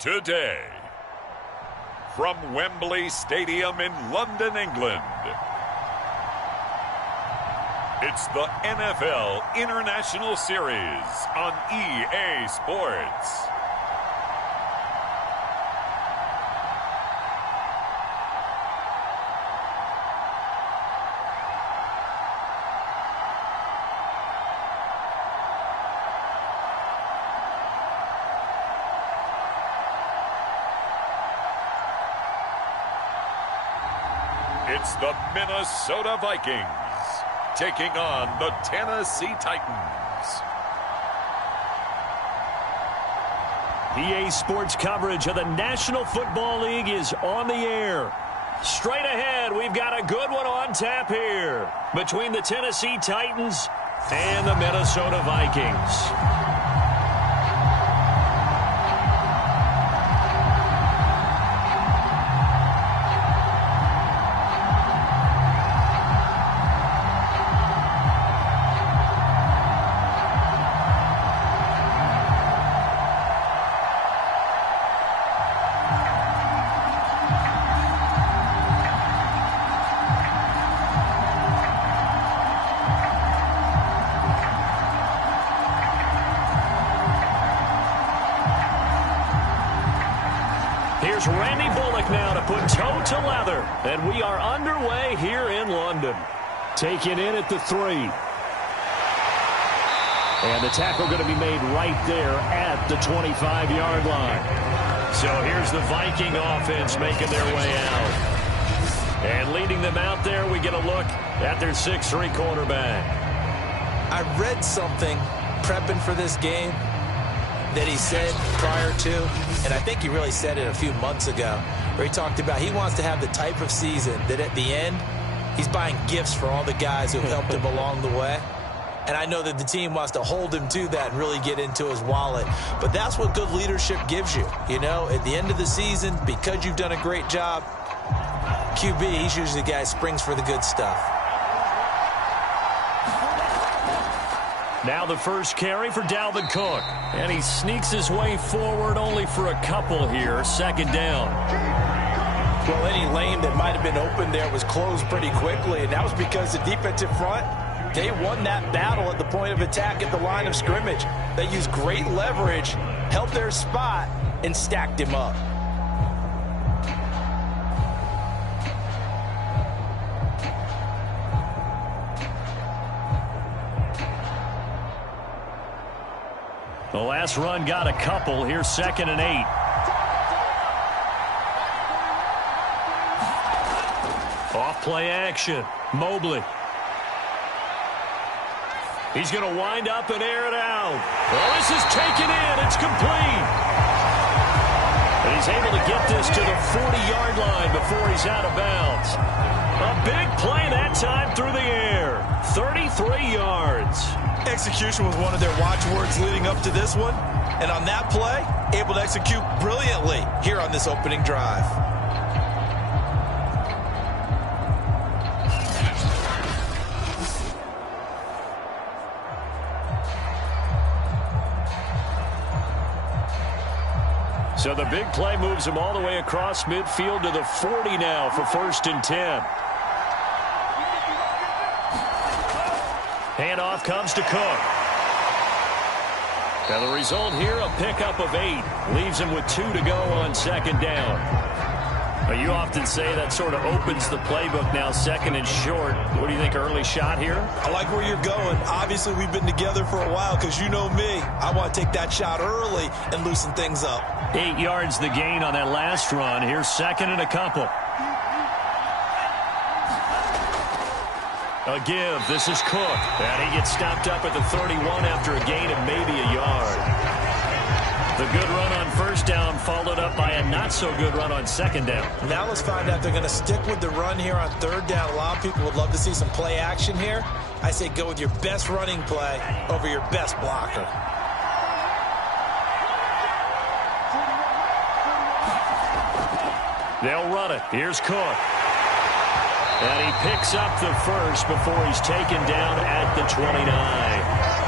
Today, from Wembley Stadium in London, England, it's the NFL International Series on EA Sports. It's the Minnesota Vikings taking on the Tennessee Titans. EA Sports coverage of the National Football League is on the air. Straight ahead, we've got a good one on tap here between the Tennessee Titans and the Minnesota Vikings. Here's Randy Bullock now to put toe to leather. And we are underway here in London. Taken in at the 3. And the tackle going to be made right there at the 25-yard line. So here's the Viking offense making their way out. And leading them out there, we get a look at their 6'3" quarterback. I read something prepping for this game that he said prior to, and I think he really said it a few months ago, where he talked about he wants to have the type of season that at the end, he's buying gifts for all the guys who helped him along the way. And I know that the team wants to hold him to that and really get into his wallet. But that's what good leadership gives you. You know, at the end of the season, because you've done a great job, QB, he's usually the guy who springs for the good stuff. Now the first carry for Dalvin Cook. And he sneaks his way forward only for a couple here. Second down. Well, any lane that might have been open there was closed pretty quickly, and that was because the defensive front, they won that battle at the point of attack at the line of scrimmage. They used great leverage, held their spot, and stacked him up. The last run got a couple. Here's 2nd and 8. Off play action. Mobley. He's going to wind up and air it out. Well, this is taken in. It's complete. And he's able to get this to the 40-yard line before he's out of bounds. A big play that time through the air. 33 yards. Execution was one of their watchwords leading up to this one. And on that play, able to execute brilliantly here on this opening drive. So the big play moves him all the way across midfield to the 40 now for 1st and 10. Handoff comes to Cook. Now the result here, a pickup of 8. Leaves him with 2 to go on 2nd down. Now you often say that sort of opens the playbook now, 2nd and short. What do you think, early shot here? I like where you're going. Obviously, we've been together for a while because you know me. I want to take that shot early and loosen things up. 8 yards the gain on that last run. Here's 2nd and a couple. A give. This is Cook. And he gets stopped up at the 31 after a gain of maybe a yard. The good run on 1st down followed up by a not-so-good run on 2nd down. Now let's find out if they're going to stick with the run here on 3rd down. A lot of people would love to see some play action here. I say go with your best running play over your best blocker. They'll run it. Here's Cook. And he picks up the first before he's taken down at the 29.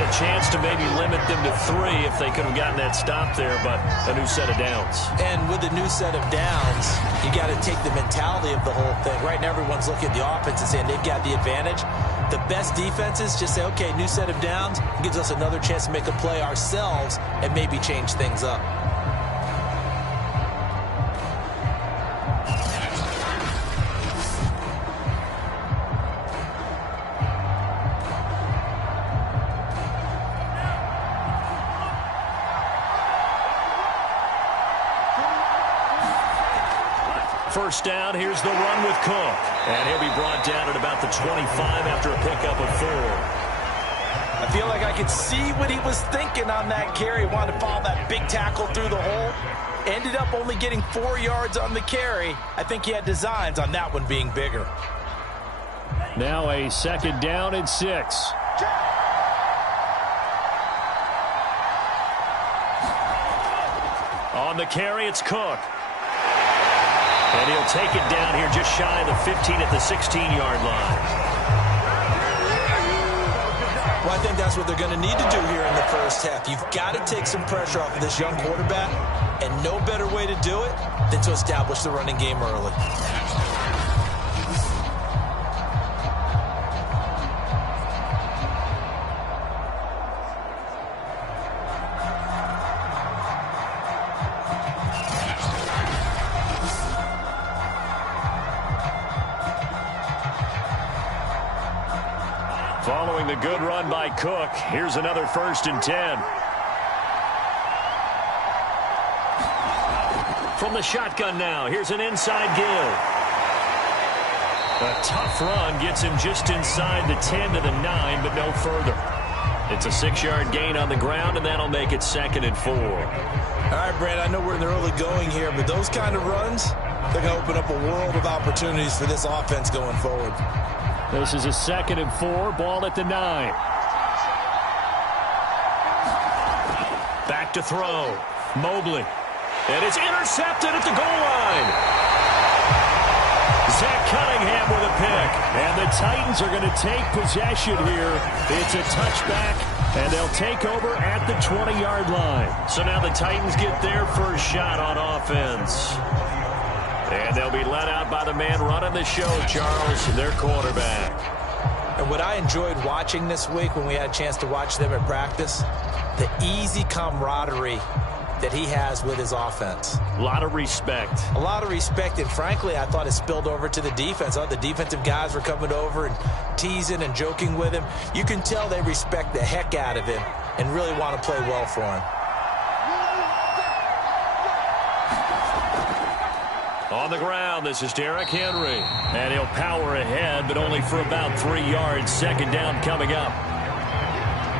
Had a chance to maybe limit them to 3 if they could have gotten that stop there, but a new set of downs. And with a new set of downs, you got to take the mentality of the whole thing. Right now, everyone's looking at the offense and saying they've got the advantage. The best defenses just say, okay, new set of downs. It gives us another chance to make a play ourselves and maybe change things up. First down, here's the run with Cook. And he'll be brought down at about the 25 after a pickup of 4. I feel like I could see what he was thinking on that carry. Wanted to follow that big tackle through the hole. Ended up only getting 4 yards on the carry. I think he had designs on that one being bigger. Now a second down and 6. On the carry, it's Cook. And he'll take it down here just shy of the 15 at the 16-yard line. Well, I think that's what they're going to need to do here in the first half. You've got to take some pressure off of this young quarterback, and no better way to do it than to establish the running game early. Following the good run by Cook, here's another 1st and 10. From the shotgun now, here's an inside give. A tough run gets him just inside the 10 to the 9, but no further. It's a 6-yard gain on the ground, and that'll make it 2nd and 4. All right, Brad, I know we're in the early going here, but those kind of runs, they're going to open up a world of opportunities for this offense going forward. This is a 2nd and 4, ball at the 9. Back to throw. Mobley. And it's intercepted at the goal line. Zach Cunningham with a pick. And the Titans are going to take possession here. It's a touchback, and they'll take over at the 20-yard line. So now the Titans get their first shot on offense. And they'll be let out by the man running the show, Charles, their quarterback. And what I enjoyed watching this week when we had a chance to watch them at practice, the easy camaraderie that he has with his offense. A lot of respect. A lot of respect, and frankly, I thought it spilled over to the defense. I thought the defensive guys were coming over and teasing and joking with him. You can tell they respect the heck out of him and really want to play well for him. On the ground, this is Derrick Henry. And he'll power ahead, but only for about 3 yards. 2nd down coming up.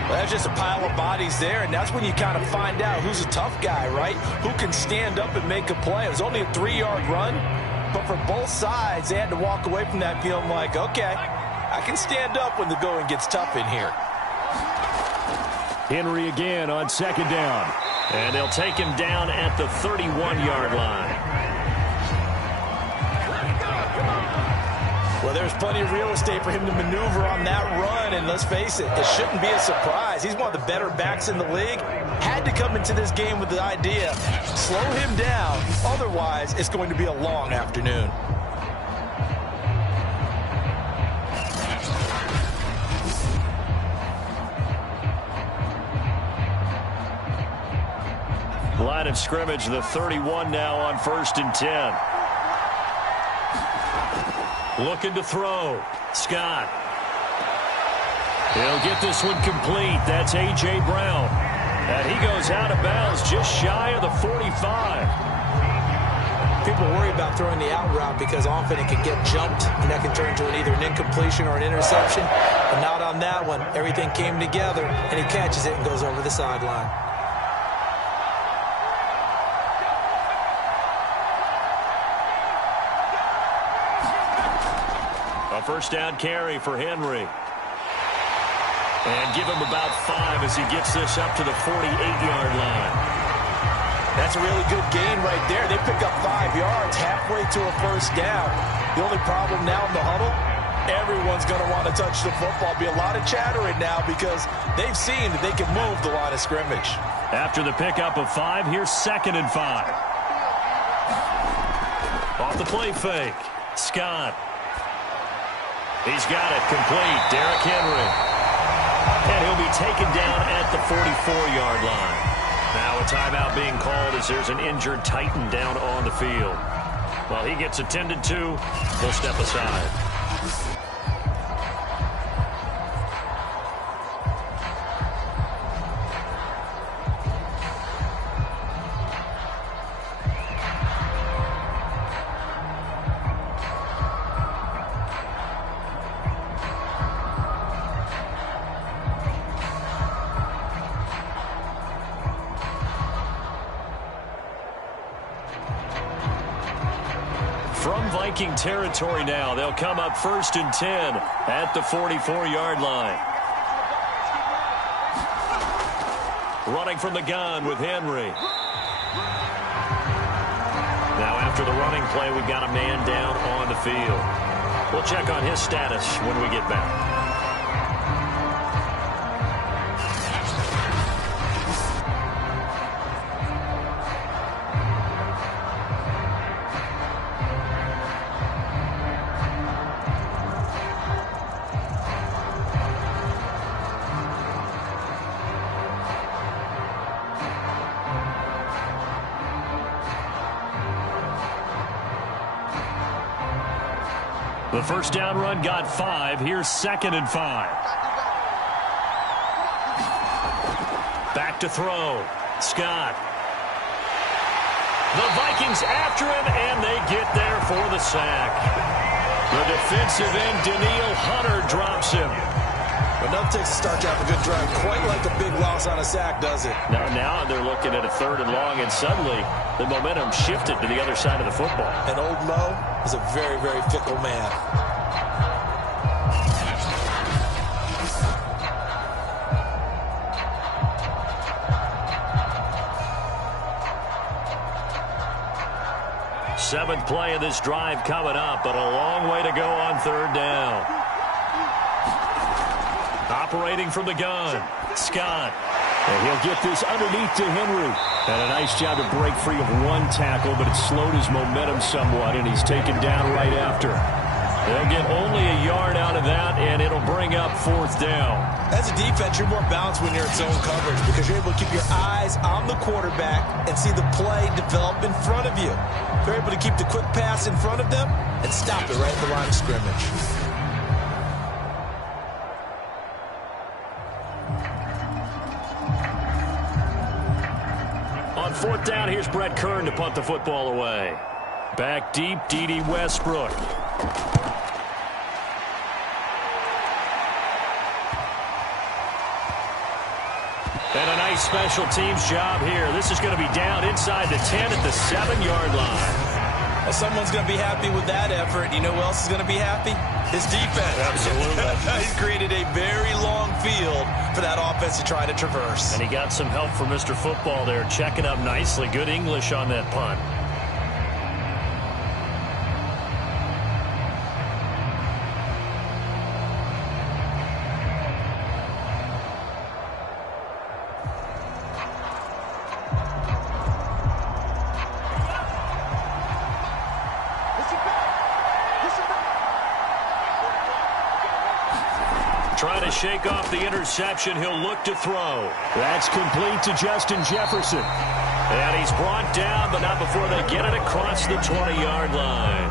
Well, that's just a pile of bodies there, and that's when you kind of find out who's a tough guy, right? Who can stand up and make a play. It was only a 3-yard run, but for both sides, they had to walk away from that feeling like, okay, I can stand up when the going gets tough in here. Henry again on 2nd down. And they'll take him down at the 31-yard line. Well, there's plenty of real estate for him to maneuver on that run, and let's face it, it shouldn't be a surprise. He's one of the better backs in the league. Had to come into this game with the idea, slow him down, otherwise it's going to be a long afternoon. Line of scrimmage, the 31 now on 1st and 10. Looking to throw. Scott. He'll get this one complete. That's A.J. Brown. And he goes out of bounds just shy of the 45. People worry about throwing the out route because often it can get jumped, and that can turn into either an incompletion or an interception. But not on that one. Everything came together, and he catches it and goes over the sideline. A 1st down carry for Henry. And give him about 5 as he gets this up to the 48-yard line. That's a really good gain right there. They pick up 5 yards halfway to a 1st down. The only problem now in the huddle, Everyone's going to want to touch the football. Be a lot of chattering now because they've seen that they can move the line of scrimmage. After the pickup of 5, here's 2nd and 5. Off the play fake. Scott. He's got it complete. Derrick Henry. And he'll be taken down at the 44-yard line. Now a timeout being called as there's an injured Titan down on the field. While he gets attended to, we'll step aside. Viking territory now. They'll come up 1st and 10 at the 44-yard line. Running from the gun with Henry. Now after the running play, we've got a man down on the field. We'll check on his status when we get back. The first down run got 5. Here's 2nd and 5. Back to throw. Scott. The Vikings after him, and they get there for the sack. The defensive end, Daniil Hunter, drops him. Enough takes to start to have a good drive. Quite like a big loss on a sack, does it? Now they're looking at a 3rd and long, and suddenly the momentum shifted to the other side of the football. And old Mo is a very, very fickle man. Seventh play of this drive coming up, but a long way to go on 3rd down. Operating from the gun, Scott. And he'll get this underneath to Henry. And a nice job to break free of one tackle, but it slowed his momentum somewhat, and he's taken down right after. They'll get only a yard out of that, and it'll bring up 4th down. As a defense, you're more balanced when you're in zone coverage because you're able to keep your eyes on the quarterback and see the play develop in front of you. You're able to keep the quick pass in front of them and stop it right at the line of scrimmage. On 4th down, here's Brett Kern to punt the football away. Back deep, D.D. Westbrook. And a nice special teams job here. This is going to be down inside the 10 at the 7-yard line. Well, someone's going to be happy with that effort. You know who else is going to be happy? His defense. Absolutely. He's created a very long field for that offense to try to traverse. And he got some help from Mr. Football there, checking up nicely. Good English on that punt. Trying to shake off the interception. He'll look to throw. That's complete to Justin Jefferson. And he's brought down, but not before they get it across the 20-yard line.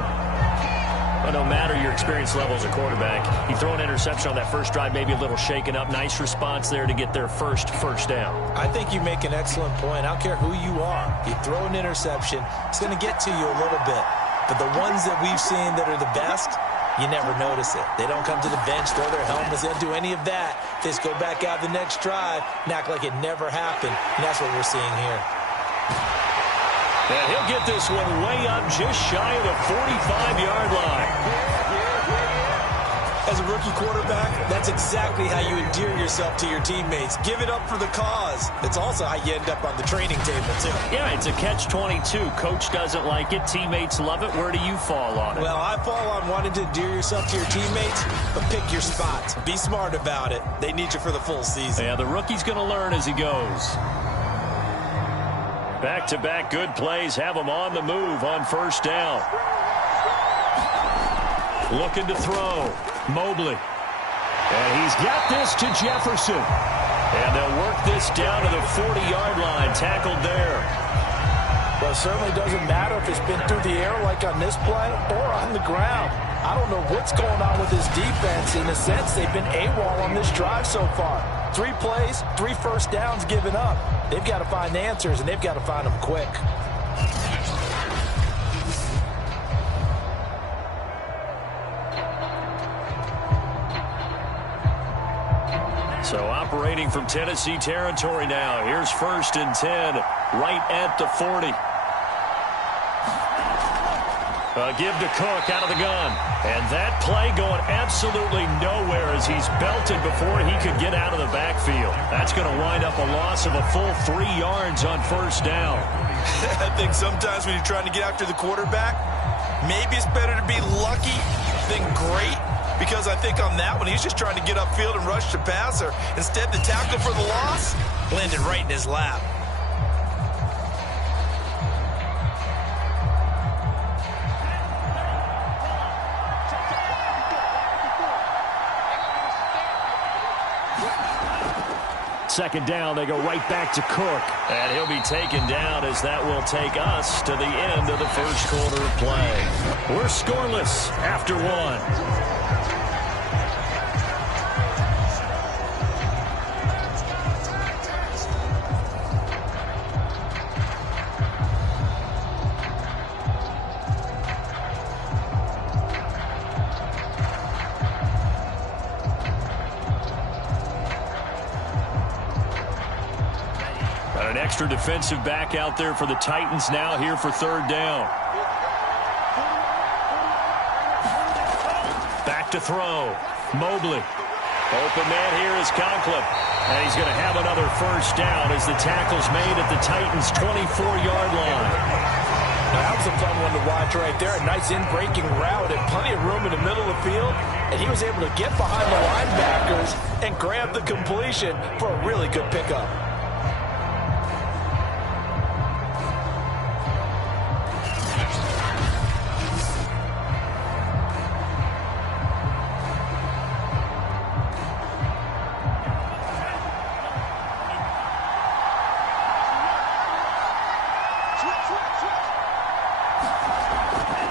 Well, no matter your experience level as a quarterback, you throw an interception on that first drive, maybe a little shaken up. Nice response there to get their first down. I think you make an excellent point. I don't care who you are. You throw an interception, it's going to get to you a little bit. But the ones that we've seen that are the best, you never notice it. They don't come to the bench, throw their helmets, they don't do any of that. They just go back out the next drive and act like it never happened. And that's what we're seeing here. And he'll get this one way up just shy of the 45-yard line. As a rookie quarterback, that's exactly how you endear yourself to your teammates. Give it up for the cause. It's also how you end up on the training table, too. Yeah, it's a catch-22. Coach doesn't like it. Teammates love it. Where do you fall on it? Well, I fall on wanting to endear yourself to your teammates, but pick your spots. Be smart about it. They need you for the full season. Yeah, the rookie's going to learn as he goes. Back-to-back good plays have him on the move on first down. Looking to throw. Mobley. And he's got this to Jefferson. And they'll work this down to the 40-yard line. Tackled there. Well, it certainly doesn't matter if it's been through the air like on this play or on the ground. I don't know what's going on with this defense. In a sense, they've been AWOL on this drive so far. 3 plays, 3 first downs given up. They've got to find answers, and they've got to find them quick. So operating from Tennessee territory now. Here's 1st and 10, right at the 40. Give to Cook out of the gun. And that play going absolutely nowhere as he's belted before he could get out of the backfield. That's going to wind up a loss of a full 3 yards on first down. I think sometimes when you're trying to get after the quarterback, maybe it's better to be lucky than great. Because I think on that one, he's just trying to get upfield and rush the passer. Instead, the tackle for the loss landed right in his lap. Second down, they go right back to Cook. And he'll be taken down as that will take us to the end of the first quarter of play. We're scoreless after 1. Extra defensive back out there for the Titans now here for 3rd down. Back to throw. Mobley. Open man here is Conklin. And he's going to have another first down as the tackle's made at the Titans' 24-yard line. That was a fun one to watch right there. A nice in-breaking route and plenty of room in the middle of the field. And he was able to get behind the linebackers and grab the completion for a really good pickup.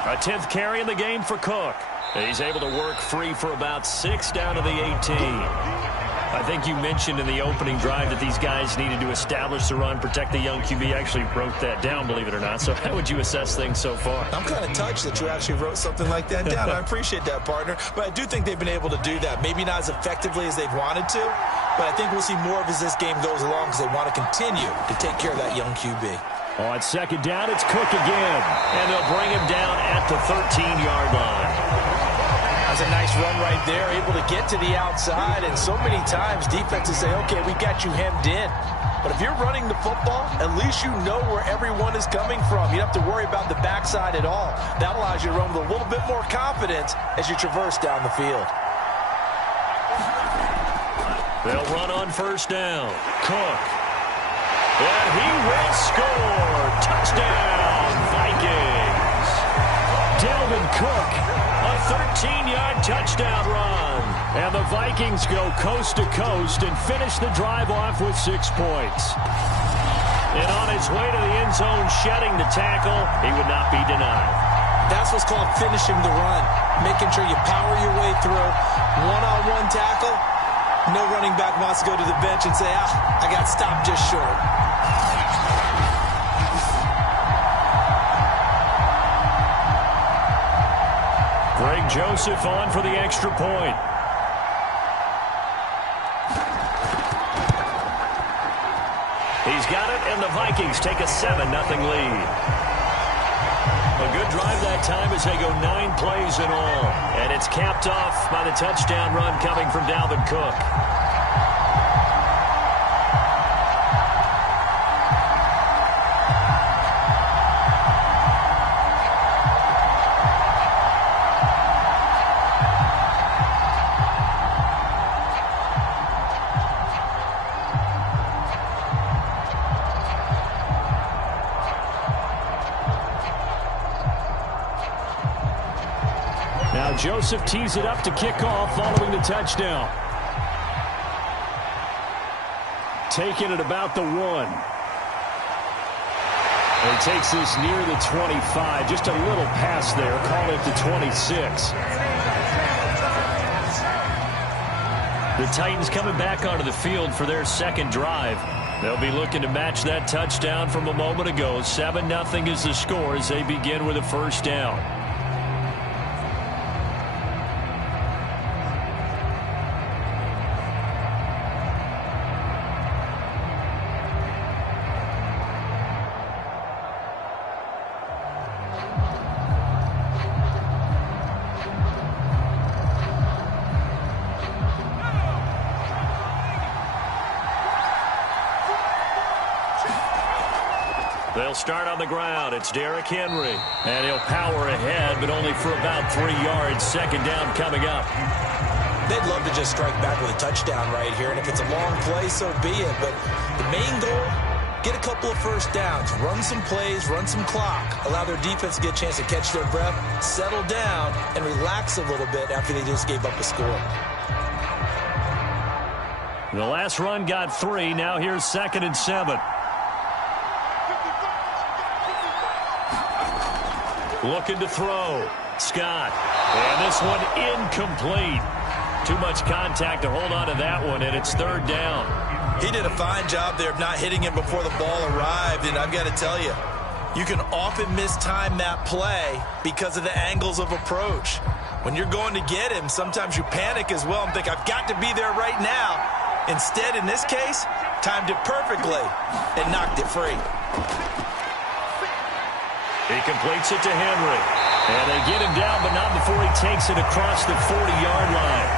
A 10th carry in the game for Cook. He's able to work free for about 6 down to the 18. I think you mentioned in the opening drive that these guys needed to establish the run, protect the young QB. I actually wrote that down, believe it or not. So how would you assess things so far? I'm kind of touched that you actually wrote something like that down. I appreciate that, partner. But I do think they've been able to do that. Maybe not as effectively as they've wanted to, but I think we'll see more of as this game goes along because they want to continue to take care of that young QB. On second down, it's Cook again. And they'll bring him down at the 13-yard line. That's a nice run right there, able to get to the outside. And so many times defenses say, okay, we got you hemmed in. But if you're running the football, at least you know where everyone is coming from. You don't have to worry about the backside at all. That allows you to run with a little bit more confidence as you traverse down the field. They'll run on first down. Cook. And he will score. Touchdown, Vikings. Dalvin Cook, a 13-yard touchdown run. And the Vikings go coast to coast and finish the drive off with 6 points. And on his way to the end zone, shedding the tackle, he would not be denied. That's what's called finishing the run, making sure you power your way through. One-on-one tackle. No running back wants to go to the bench and say, I got stopped just short. Greg Joseph on for the extra point. He's got it, and the Vikings take a 7-0 lead. A good drive that time as they go 9 plays in all. And it's capped off by the touchdown run coming from Dalvin Cook. Now Joseph tees it up to kick off following the touchdown. Taking it about the 1. And he takes this near the 25. Just a little pass there. Call it the 26. The Titans coming back onto the field for their second drive. They'll be looking to match that touchdown from a moment ago. 7-0 is the score as they begin with a first down. They'll start on the ground. It's Derrick Henry. And he'll power ahead, but only for about 3 yards. Second down coming up. They'd love to just strike back with a touchdown right here. And if it's a long play, so be it. But the main goal, get a couple of first downs. Run some plays, run some clock. Allow their defense to get a chance to catch their breath, settle down, and relax a little bit after they just gave up a score. The last run got 3. Now here's 2nd and 7. Looking to throw. Scott. And this one incomplete. Too much contact to hold on to that one, and it's 3rd down. He did a fine job there of not hitting him before the ball arrived, and I've got to tell you, you can often mistime that play because of the angles of approach. When you're going to get him, sometimes you panic as well and think, I've got to be there right now. Instead, in this case, timed it perfectly and knocked it free. He completes it to Henry. And they get him down, but not before he takes it across the 40-yard line.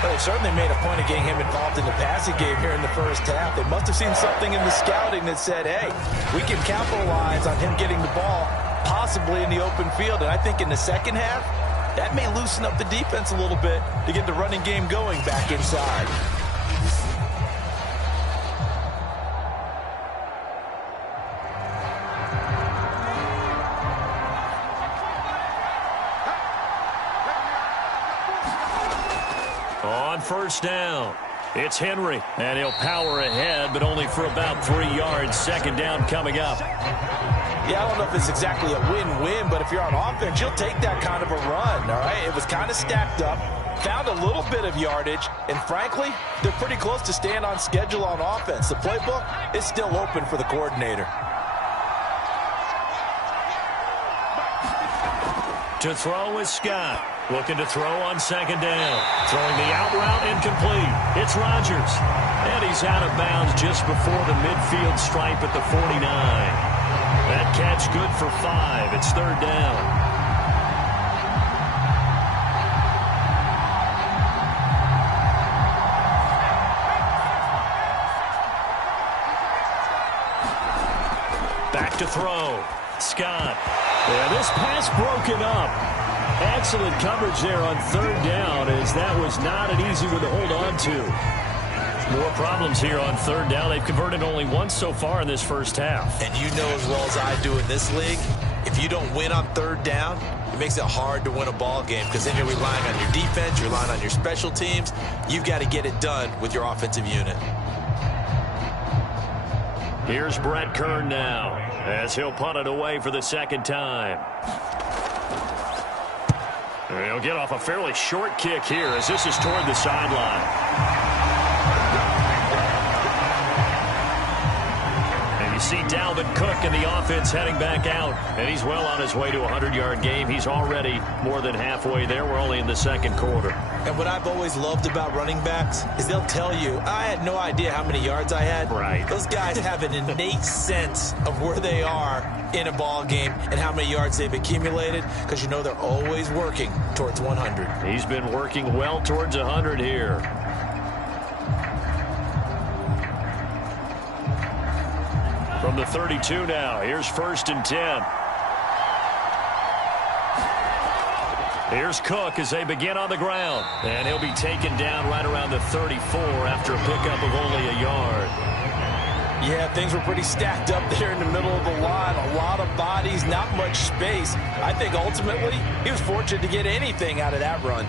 Well, they certainly made a point of getting him involved in the passing game here in the first half. They must have seen something in the scouting that said, hey, we can capitalize on him getting the ball, possibly in the open field. And I think in the second half, that may loosen up the defense a little bit to get the running game going back inside. On first down, it's Henry, and he'll power ahead, but only for about 3 yards. Second down coming up. Yeah, I don't know if it's exactly a win-win, but if you're on offense, you'll take that kind of a run, all right? It was kind of stacked up, found a little bit of yardage, and frankly, they're pretty close to staying on schedule on offense. The playbook is still open for the coordinator. To throw is Scott. Looking to throw on second down. Throwing the out route incomplete. It's Rodgers. And he's out of bounds just before the midfield stripe at the 49. That catch good for 5. It's 3rd down. Back to throw. Scott. Yeah, this pass broken up. Excellent coverage there on 3rd down, as that was not an easy one to hold on to. More problems here on 3rd down. They've converted only once so far in this first half. And you know as well as I do in this league, if you don't win on 3rd down, it makes it hard to win a ball game because then you're relying on your defense, you're relying on your special teams. You've got to get it done with your offensive unit. Here's Brett Kern now, as he'll punt it away for the 2nd time. He'll get off a fairly short kick here as this is toward the sideline. And you You see Dalvin Cook in the offense heading back out, and he's well on his way to a 100-yard game. He's already more than halfway there. We're only in the second quarter. And what I've always loved about running backs is they'll tell you, I had no idea how many yards I had. Right. Those guys have an innate sense of where they are in a ball game and how many yards they've accumulated, because you know they're always working towards 100. He's been working well towards 100 here. From the 32 now, here's 1st and 10. Here's Cook as they begin on the ground. And he'll be taken down right around the 34 after a pickup of only a yard. Yeah, things were pretty stacked up there in the middle of the line. A lot of bodies, not much space. I think ultimately he was fortunate to get anything out of that run.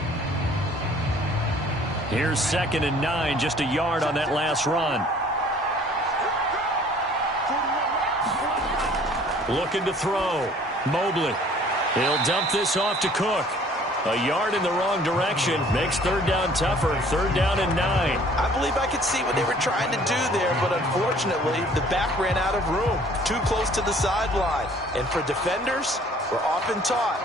Here's 2nd and 9, just a yard on that last run. Looking to throw. Mobley. He'll dump this off to Cook. A yard in the wrong direction. Makes 3rd down tougher. 3rd down and 9. I believe I could see what they were trying to do there, but unfortunately, the back ran out of room. Too close to the sideline. And for defenders, we're often taught,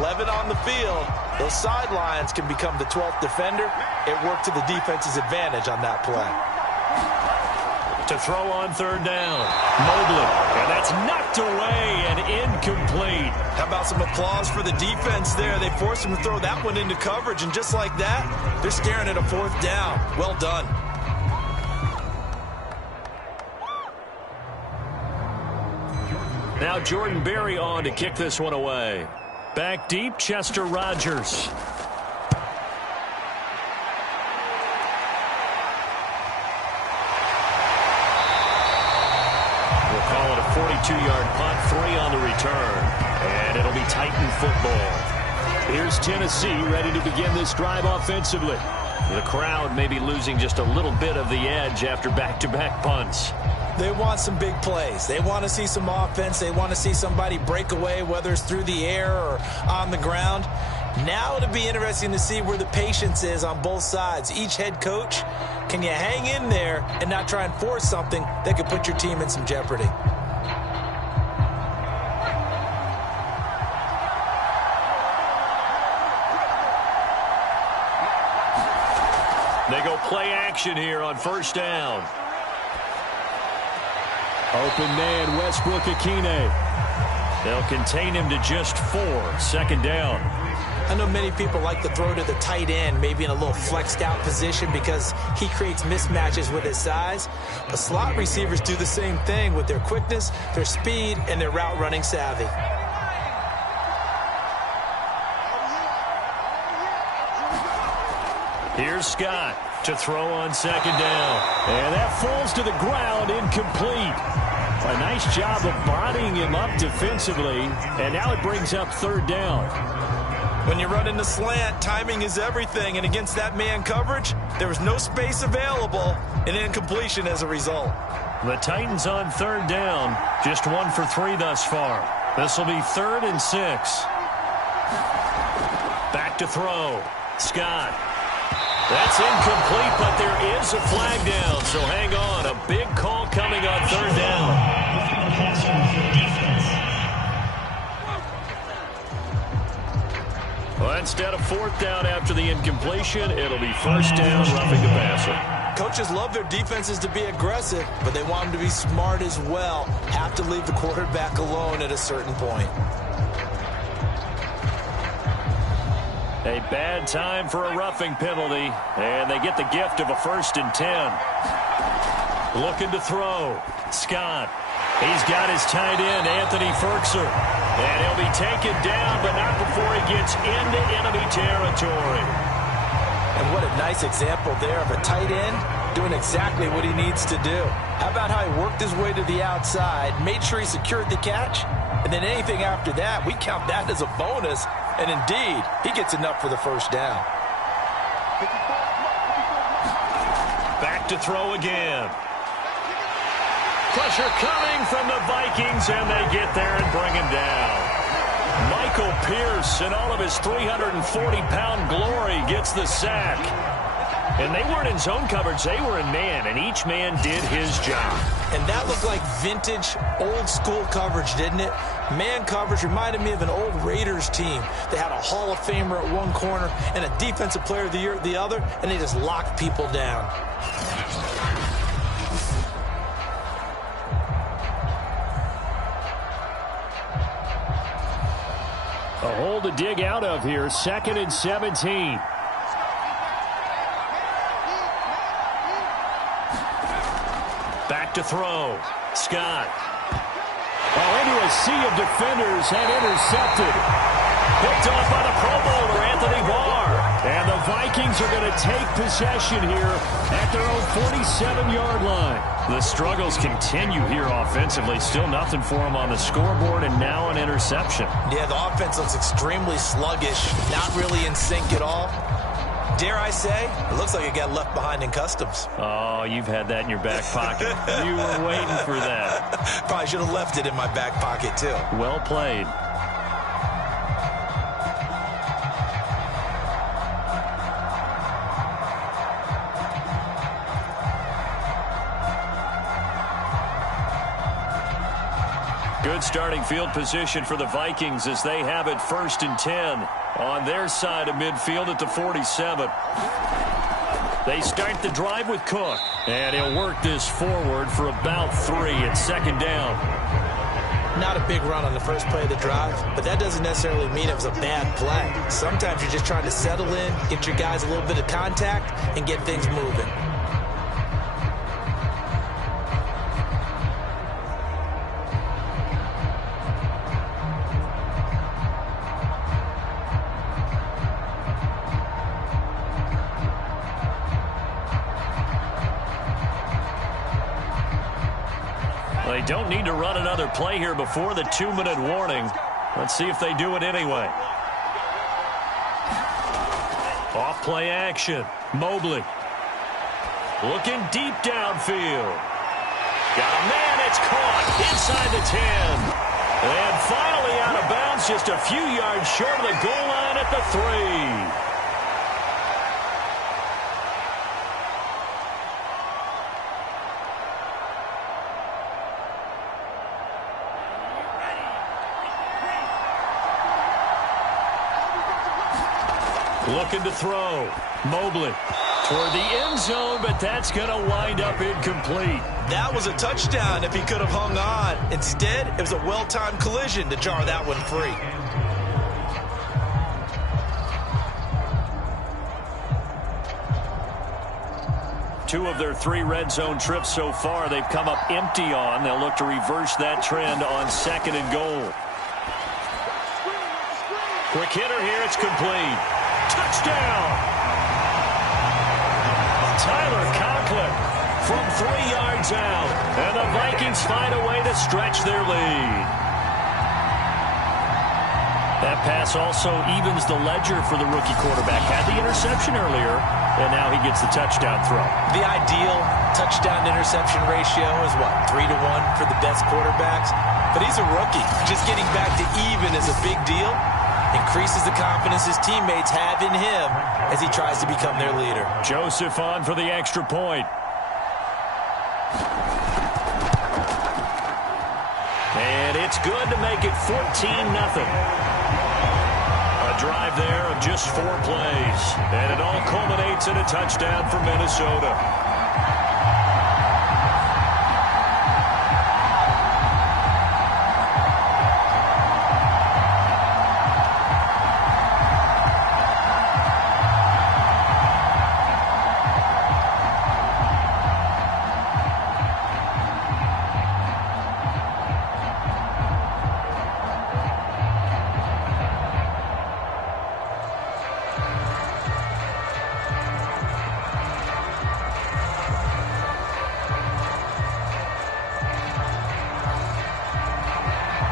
11 on the field, those sidelines can become the 12th defender. It worked to the defense's advantage on that play. To throw on 3rd down. Mobley. And that's knocked away and incomplete. How about some applause for the defense there? They forced him to throw that one into coverage, and just like that, they're staring at a 4th down. Well done. Now Jordan Berry on to kick this one away. Back deep, Chester Rogers. We'll call it a 42-yard punt, 3 on the return. And it'll be Titan football. Here's Tennessee ready to begin this drive offensively. The crowd may be losing just a little bit of the edge after back-to-back punts. They want some big plays. They want to see some offense. They want to see somebody break away, whether it's through the air or on the ground. Now it'll be interesting to see where the patience is on both sides. Each head coach, can you hang in there and not try and force something that could put your team in some jeopardy? They go play action here on 1st down. Open man, Westbrook Akine. They'll contain him to just 4. 2nd down. I know many people like to throw to the tight end, maybe in a little flexed out position because he creates mismatches with his size. But slot receivers do the same thing with their quickness, their speed, and their route running savvy. Here's Scott to throw on 2nd down. And that falls to the ground, incomplete. A nice job of bodying him up defensively. And now it brings up 3rd down. When you run in the slant, timing is everything. And against that man coverage, there was no space available, and incompletion as a result. The Titans on 3rd down. Just 1 for 3 thus far. This will be 3rd and 6. Back to throw. Scott. That's incomplete, but there is a flag down, so hang on. A big call coming on 3rd down. Well, instead of 4th down after the incompletion, it'll be 1st down, roughing the passer. Coaches love their defenses to be aggressive, but they want them to be smart as well. Have to leave the quarterback alone at a certain point. A bad time for a roughing penalty, and they get the gift of a 1st and 10. Looking to throw. Scott. He's got his tight end, Anthony Ferkser. And he'll be taken down, but not before he gets into enemy territory. And what a nice example there of a tight end doing exactly what he needs to do. How about how he worked his way to the outside, made sure he secured the catch, and then anything after that, we count that as a bonus. And indeed, he gets enough for the 1st down. Back to throw again. Pressure coming from the Vikings, and they get there and bring him down. Michael Pierce, in all of his 340-pound glory, gets the sack. And they weren't in zone coverage. They were in man, and each man did his job. And that looked like vintage, old-school coverage, didn't it? Man coverage reminded me of an old Raiders team. They had a Hall of Famer at one corner and a Defensive Player of the Year at the other, and they just locked people down. A hole to dig out of here, 2nd and 17. Back to throw. Scott. Oh, into a sea of defenders and intercepted. Picked off by the Pro Bowler, Anthony Barr. And the Vikings are going to take possession here at their own 47-yard line. The struggles continue here offensively. Still nothing for them on the scoreboard, and now an interception. Yeah, the offense looks extremely sluggish, not really in sync at all. Dare I say, it looks like it got left behind in customs. Oh, you've had that in your back pocket. You were waiting for that. Probably should have left it in my back pocket, too. Well played. Good starting field position for the Vikings as they have it 1st and 10 on their side of midfield at the 47. They start the drive with Cook, and he'll work this forward for about 3 at 2nd down. Not a big run on the first play of the drive, but that doesn't necessarily mean it was a bad play. Sometimes you're just trying to settle in, get your guys a little bit of contact, and get things moving. They don't need to run another play here before the 2-minute warning. Let's see if they do it anyway. Off play action. Mobley. Looking deep downfield. Got a man. It's caught inside the 10. And finally out of bounds, just a few yards short of the goal line at the 3. Looking to throw. Mobley toward the end zone, but that's going to wind up incomplete. That was a touchdown if he could have hung on. Instead, it was a well-timed collision to jar that one free. Two of their 3 red zone trips so far, they've come up empty on. They'll look to reverse that trend on 2nd and goal. Quick hitter here. It's complete. Touchdown! Tyler Conklin from 3 yards out. And the Vikings find a way to stretch their lead. That pass also evens the ledger for the rookie quarterback. Had the interception earlier, and now he gets the touchdown throw. The ideal touchdown-interception ratio is, what, 3-1 for the best quarterbacks? But he's a rookie. Just getting back to even is a big deal. Increases the confidence his teammates have in him as he tries to become their leader. Joseph on for the extra point. And it's good to make it 14-0. A drive there of just 4 plays. And it all culminates in a touchdown for Minnesota.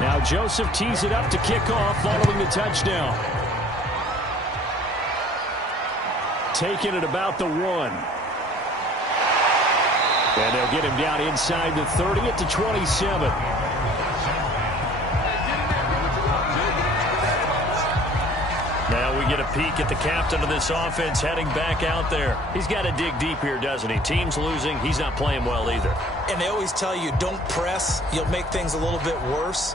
Now Joseph tees it up to kick off following the touchdown. Taking it about the 1. And they'll get him down inside the 30 at the 27. Now we get a peek at the captain of this offense heading back out there. He's got to dig deep here, doesn't he? Team's losing. He's not playing well either. And they always tell you, don't press. You'll make things a little bit worse.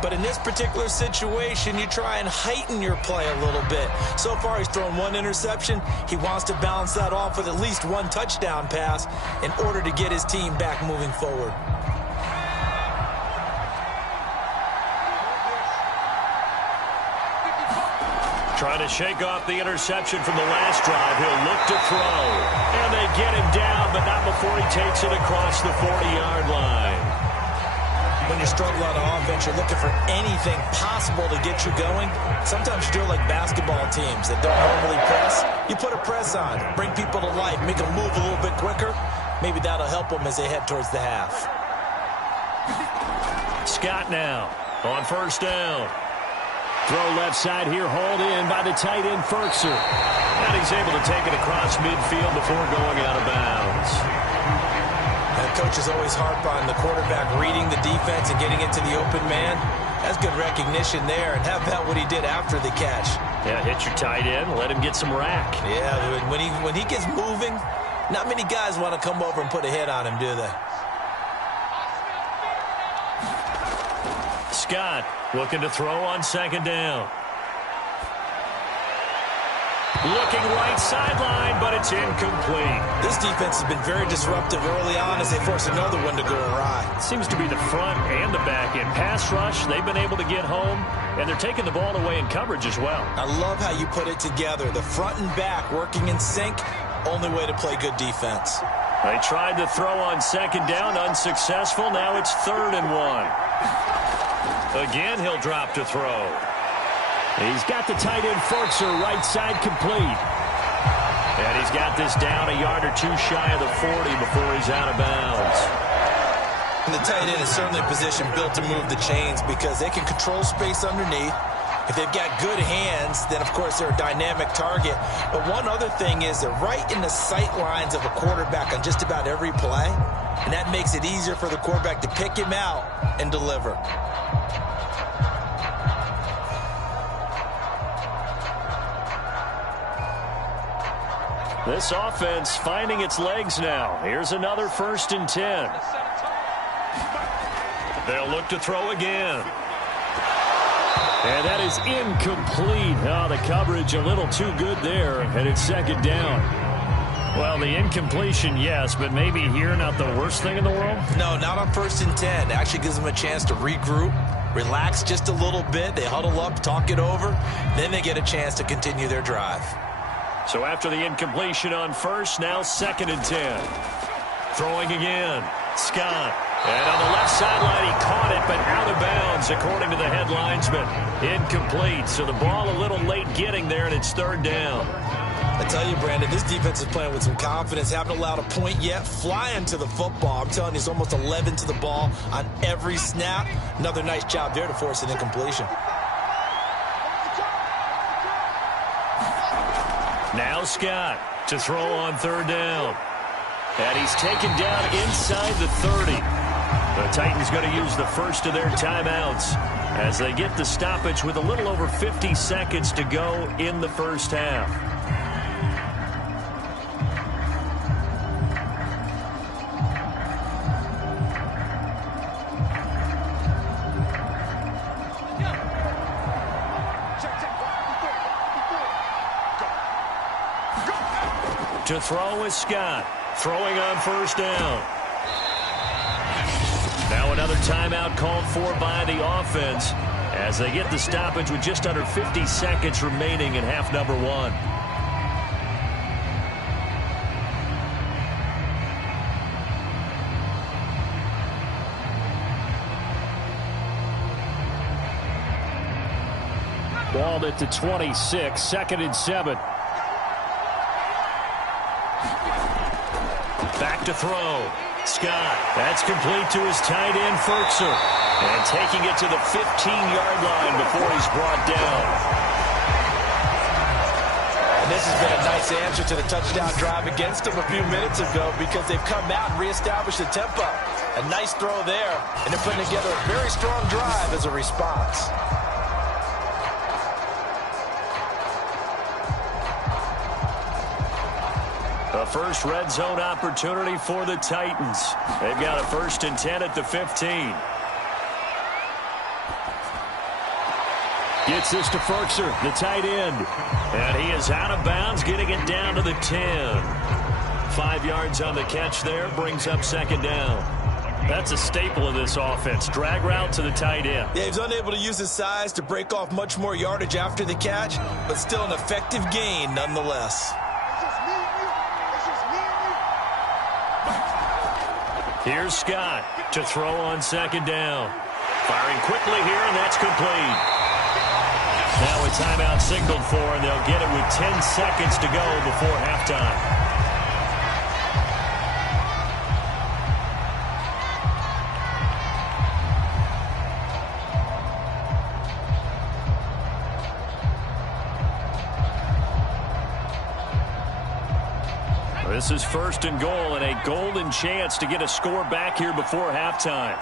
But in this particular situation, you try and heighten your play a little bit. So far, he's thrown one interception. He wants to balance that off with at least one touchdown pass in order to get his team back moving forward. Trying to shake off the interception from the last drive. He'll look to throw. And they get him down, but not before he takes it across the 40-yard line. When you struggle on offense, you're looking for anything possible to get you going. Sometimes you do it like basketball teams that don't normally press. You put a press on, bring people to life, make them move a little bit quicker. Maybe that'll help them as they head towards the half. Scott now on first down. Throw left side here, hauled in by the tight end, Ferkser. And he's able to take it across midfield before going out of bounds. Coaches always harp on the quarterback reading the defense and getting into the open man. That's good recognition there. And how about what he did after the catch? Yeah, hit your tight end, let him get some rack. Yeah, when he gets moving, not many guys want to come over and put a hit on him, do they? Scott looking to throw on second down. Looking right sideline, but it's incomplete. This defense has been very disruptive early on as they force another one to go awry. Seems to be the front and the back end. Pass rush, they've been able to get home, and they're taking the ball away in coverage as well. I love how you put it together. The front and back working in sync, only way to play good defense. They tried to throw on second down, unsuccessful. Now it's 3rd and 1. Again, he'll drop to throw. He's got the tight end, Ferkser, right side complete. And he's got this down a yard or two shy of the 40 before he's out of bounds. And the tight end is certainly a position built to move the chains because they can control space underneath. If they've got good hands, then, of course, they're a dynamic target. But one other thing is they're right in the sight lines of a quarterback on just about every play. And that makes it easier for the quarterback to pick him out and deliver. This offense finding its legs now. Here's another 1st and 10. They'll look to throw again. And that is incomplete. Oh, the coverage a little too good there, and it's 2nd down. Well, the incompletion, yes, but maybe here not the worst thing in the world? No, not on 1st and 10. It actually gives them a chance to regroup, relax just a little bit. They huddle up, talk it over. Then they get a chance to continue their drive. So after the incompletion on 1st, now 2nd and 10. Throwing again. Scott. And on the left sideline, he caught it, but out of bounds, according to the head linesman. Incomplete. So the ball a little late getting there, and it's 3rd down. I tell you, Brandon, this defense is playing with some confidence. Haven't allowed a point yet. Flying to the football. I'm telling you, it's almost 11 to the ball on every snap. Another nice job there to force an incompletion. Now Scott to throw on 3rd down. And he's taken down inside the 30. The Titans going to use the first of their timeouts as they get the stoppage with a little over 50 seconds to go in the first half. To throw is Scott. Throwing on 1st down. Now another timeout called for by the offense as they get the stoppage with just under 50 seconds remaining in half number 1. Balled at the 26, 2nd and 7. Back to throw. Scott. That's complete to his tight end, Ferkser. And taking it to the 15-yard line before he's brought down. And this has been a nice answer to the touchdown drive against them a few minutes ago because they've come out and reestablished the tempo. A nice throw there, and they're putting together a very strong drive as a response. The first red zone opportunity for the Titans. They've got a 1st and 10 at the 15. Gets this to Ferkser, the tight end. And he is out of bounds, getting it down to the 10. 5 yards on the catch there, brings up 2nd down. That's a staple of this offense. Drag route to the tight end. Yeah, he's unable to use his size to break off much more yardage after the catch, but still an effective gain nonetheless. Here's Scott to throw on 2nd down. Firing quickly here, and that's complete. Now a timeout signaled for, and they'll get it with 10 seconds to go before halftime. This is 1st and goal, and a golden chance to get a score back here before halftime.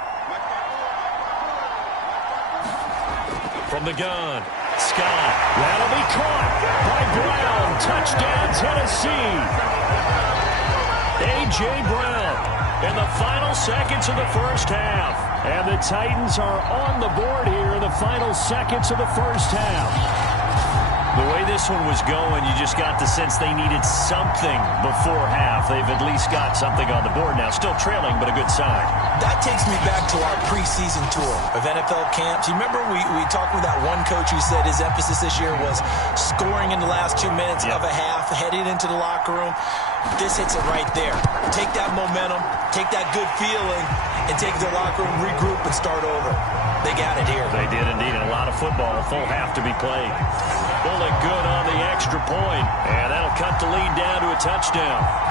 From the gun, Scott. That'll be caught by Brown. Touchdown, Tennessee. A.J. Brown in the final seconds of the first half. And the Titans are on the board here in the final seconds of the first half. The way this one was going, you just got the sense they needed something before half. They've at least got something on the board now. Still trailing, but a good sign. That takes me back to our preseason tour of NFL camps. You remember we talked with that one coach who said his emphasis this year was scoring in the last 2 minutes of a half, heading into the locker room. This hits it right there. Take that momentum, take that good feeling, and take it to the locker room, regroup, and start over. They got it here. They did indeed. And a lot of football, a full half to be played. Bullet good on the extra point, and that'll cut the lead down to a touchdown.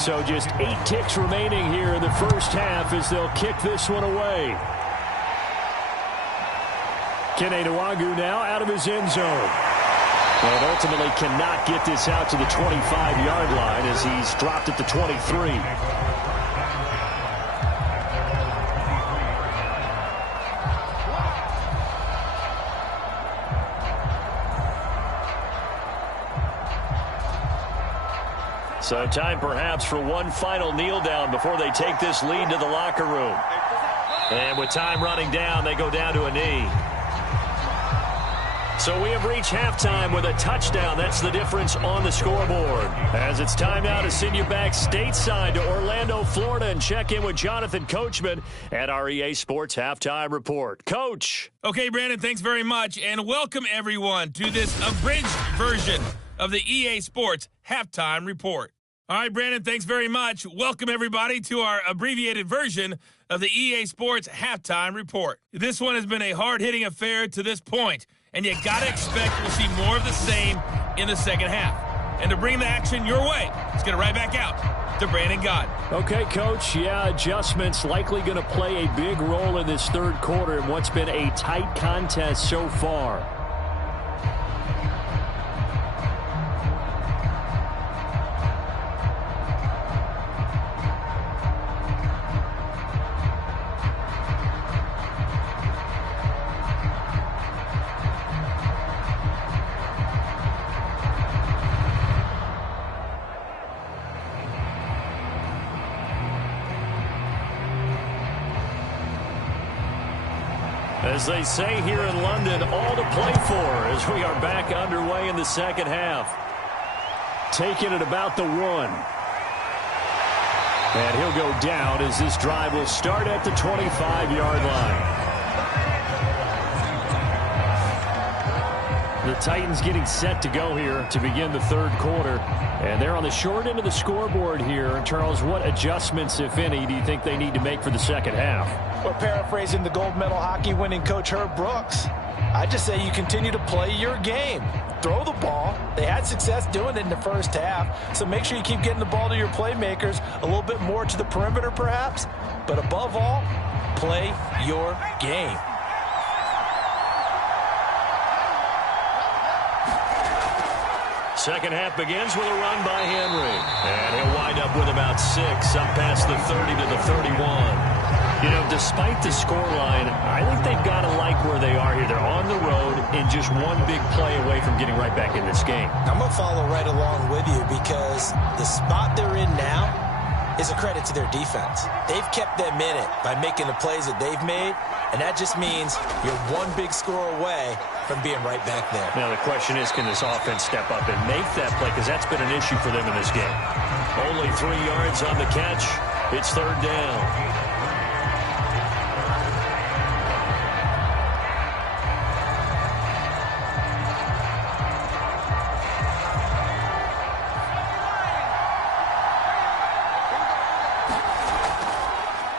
So just 8 ticks remaining here in the first half as they'll kick this one away. Kene Nwangwu now out of his end zone. And ultimately cannot get this out to the 25-yard line as he's dropped at the 23. So time perhaps for one final kneel down before they take this lead to the locker room. And with time running down, they go down to a knee. So we have reached halftime with a touchdown. That's the difference on the scoreboard. As it's time now to send you back stateside to Orlando, Florida, and check in with Jonathan Coachman at our EA Sports Halftime Report. Coach. Okay, Brandon, thanks very much. And welcome, everyone, to this abridged version of the EA Sports Halftime Report. All right, Brandon, thanks very much. Welcome, everybody, to our abbreviated version of the EA Sports Halftime Report. This one has been a hard-hitting affair to this point, and you got to expect we'll see more of the same in the second half. And to bring the action your way, let's get it right back out to Brandon Gott. Okay, Coach, adjustments likely going to play a big role in this third quarter in what's been a tight contest so far. As they say here in London, all to play for as we are back underway in the second half. Taking it about the 1. And he'll go down as this drive will start at the 25-yard line. The Titans getting set to go here to begin the third quarter. And they're on the short end of the scoreboard here. And Charles, what adjustments, if any, do you think they need to make for the second half? We're paraphrasing the gold medal hockey winning coach Herb Brooks. I just say you continue to play your game. Throw the ball. They had success doing it in the first half, so make sure you keep getting the ball to your playmakers, a little bit more to the perimeter perhaps, but above all, play your game. Second half begins with a run by Henry. And he'll wind up with about 6, up past the 30 to the 31. You know, despite the scoreline, I think they've got to like where they are here. They're on the road and just one big play away from getting right back in this game. I'm going to follow right along with you because the spot they're in now is a credit to their defense. They've kept them in it by making the plays that they've made, and that just means you're one big score away from being right back there. Now the question is, can this offense step up and make that play? Because that's been an issue for them in this game. Only 3 yards on the catch. It's third down.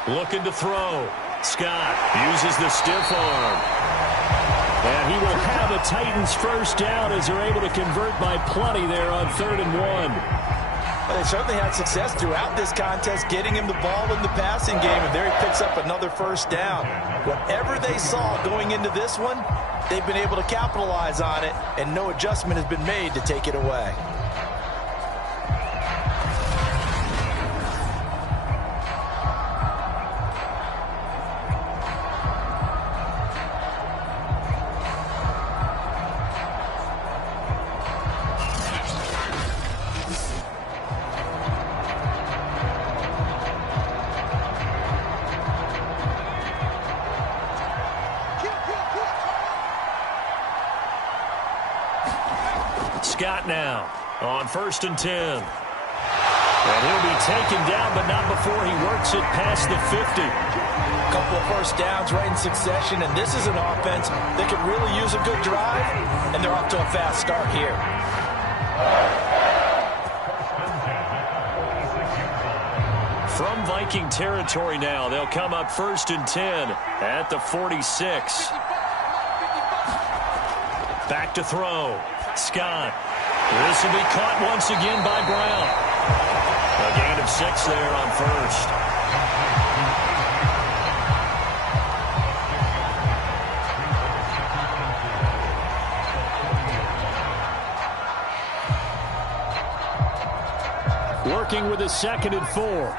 Looking to throw. Scott uses the stiff arm. And he will have a Titans first down as they're able to convert by plenty there on 3rd and 1. Well, they certainly had success throughout this contest getting him the ball in the passing game, and there he picks up another first down. Whatever they saw going into this one, they've been able to capitalize on it, and no adjustment has been made to take it away. Scott now on 1st and 10. And he'll be taken down, but not before he works it past the 50. A couple of first downs right in succession, and this is an offense that could really use a good drive, and they're off to a fast start here. From Viking territory now, they'll come up 1st and 10 at the 46. Back to throw. Scott. This will be caught once again by Brown. A gain of 6 there on 1st. Working with a 2nd and 4.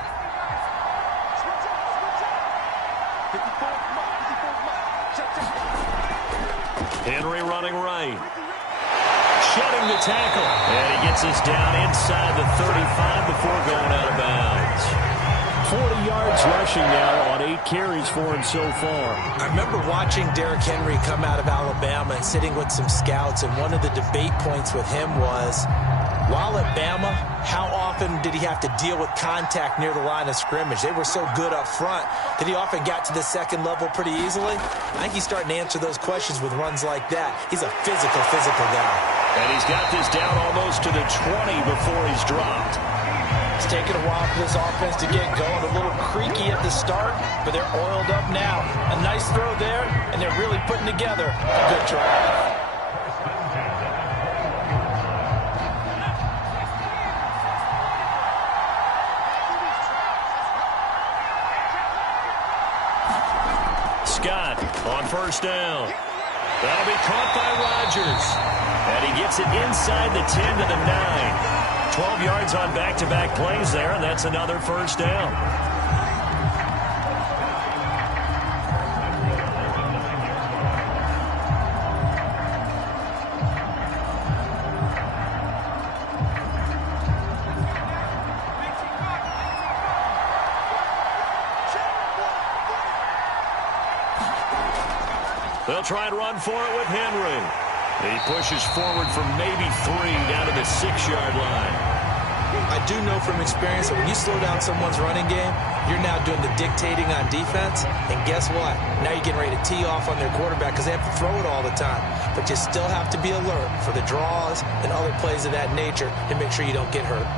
Henry running right. Shedding the tackle. And he gets us down inside the 35 before going out of bounds. 40 yards rushing now on 8 carries for him so far. I remember watching Derrick Henry come out of Alabama and sitting with some scouts, and one of the debate points with him was, while at Bama, how often did he have to deal with contact near the line of scrimmage? They were so good up front that he often got to the second level pretty easily. I think he's starting to answer those questions with runs like that. He's a physical guy. And he's got this down almost to the 20 before he's dropped. It's taken a while for this offense to get going. A little creaky at the start, but they're oiled up now. A nice throw there, and they're really putting together a good drive. Scott on 1st down. That'll be caught by Rodgers. And he gets it inside the 10 to the 9. 12 yards on back-to-back plays there, and that's another first down. They'll try and run for it with Henry. He pushes forward from maybe 3 down to the 6-yard line. I do know from experience that when you slow down someone's running game, you're now doing the dictating on defense. And guess what? Now you're getting ready to tee off on their quarterback because they have to throw it all the time. But you still have to be alert for the draws and other plays of that nature to make sure you don't get hurt.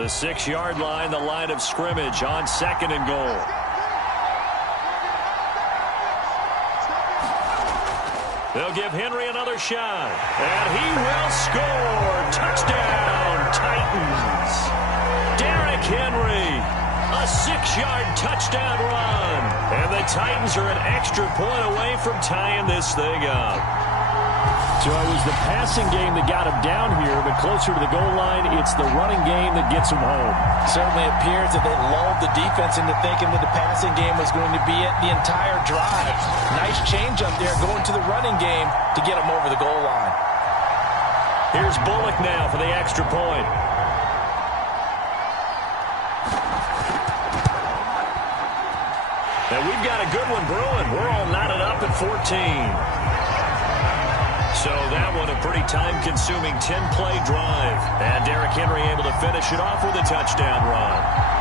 The 6-yard line, the line of scrimmage on 2nd and goal. They'll give Henry another shot. And he will score. Touchdown, Titans. Derrick Henry, a 6-yard touchdown run. And the Titans are an extra point away from tying this thing up. So it was the passing game that got him down here, but closer to the goal line, it's the running game that gets him home. Certainly appears that they lulled the defense into thinking that the passing game was going to be it the entire drive. Nice change up there going to the running game to get him over the goal line. Here's Bullock now for the extra point. And we've got a good one brewing. We're all knotted up at 14. So that one a pretty time-consuming 10-play drive. And Derrick Henry able to finish it off with a touchdown run.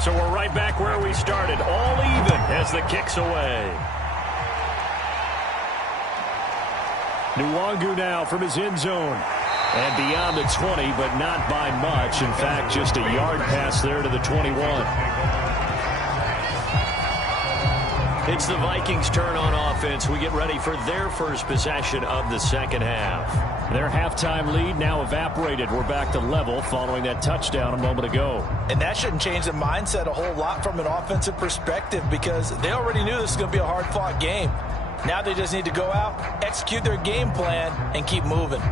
So we're right back where we started, all even as the kick's away. Nwangu now from his end zone. And beyond the 20, but not by much. In fact, just a yard pass there to the 21. It's the Vikings' turn on offense. We get ready for their first possession of the second half. Their halftime lead now evaporated. We're back to level following that touchdown a moment ago. And that shouldn't change the mindset a whole lot from an offensive perspective because they already knew this was going to be a hard-fought game. Now they just need to go out, execute their game plan, and keep moving.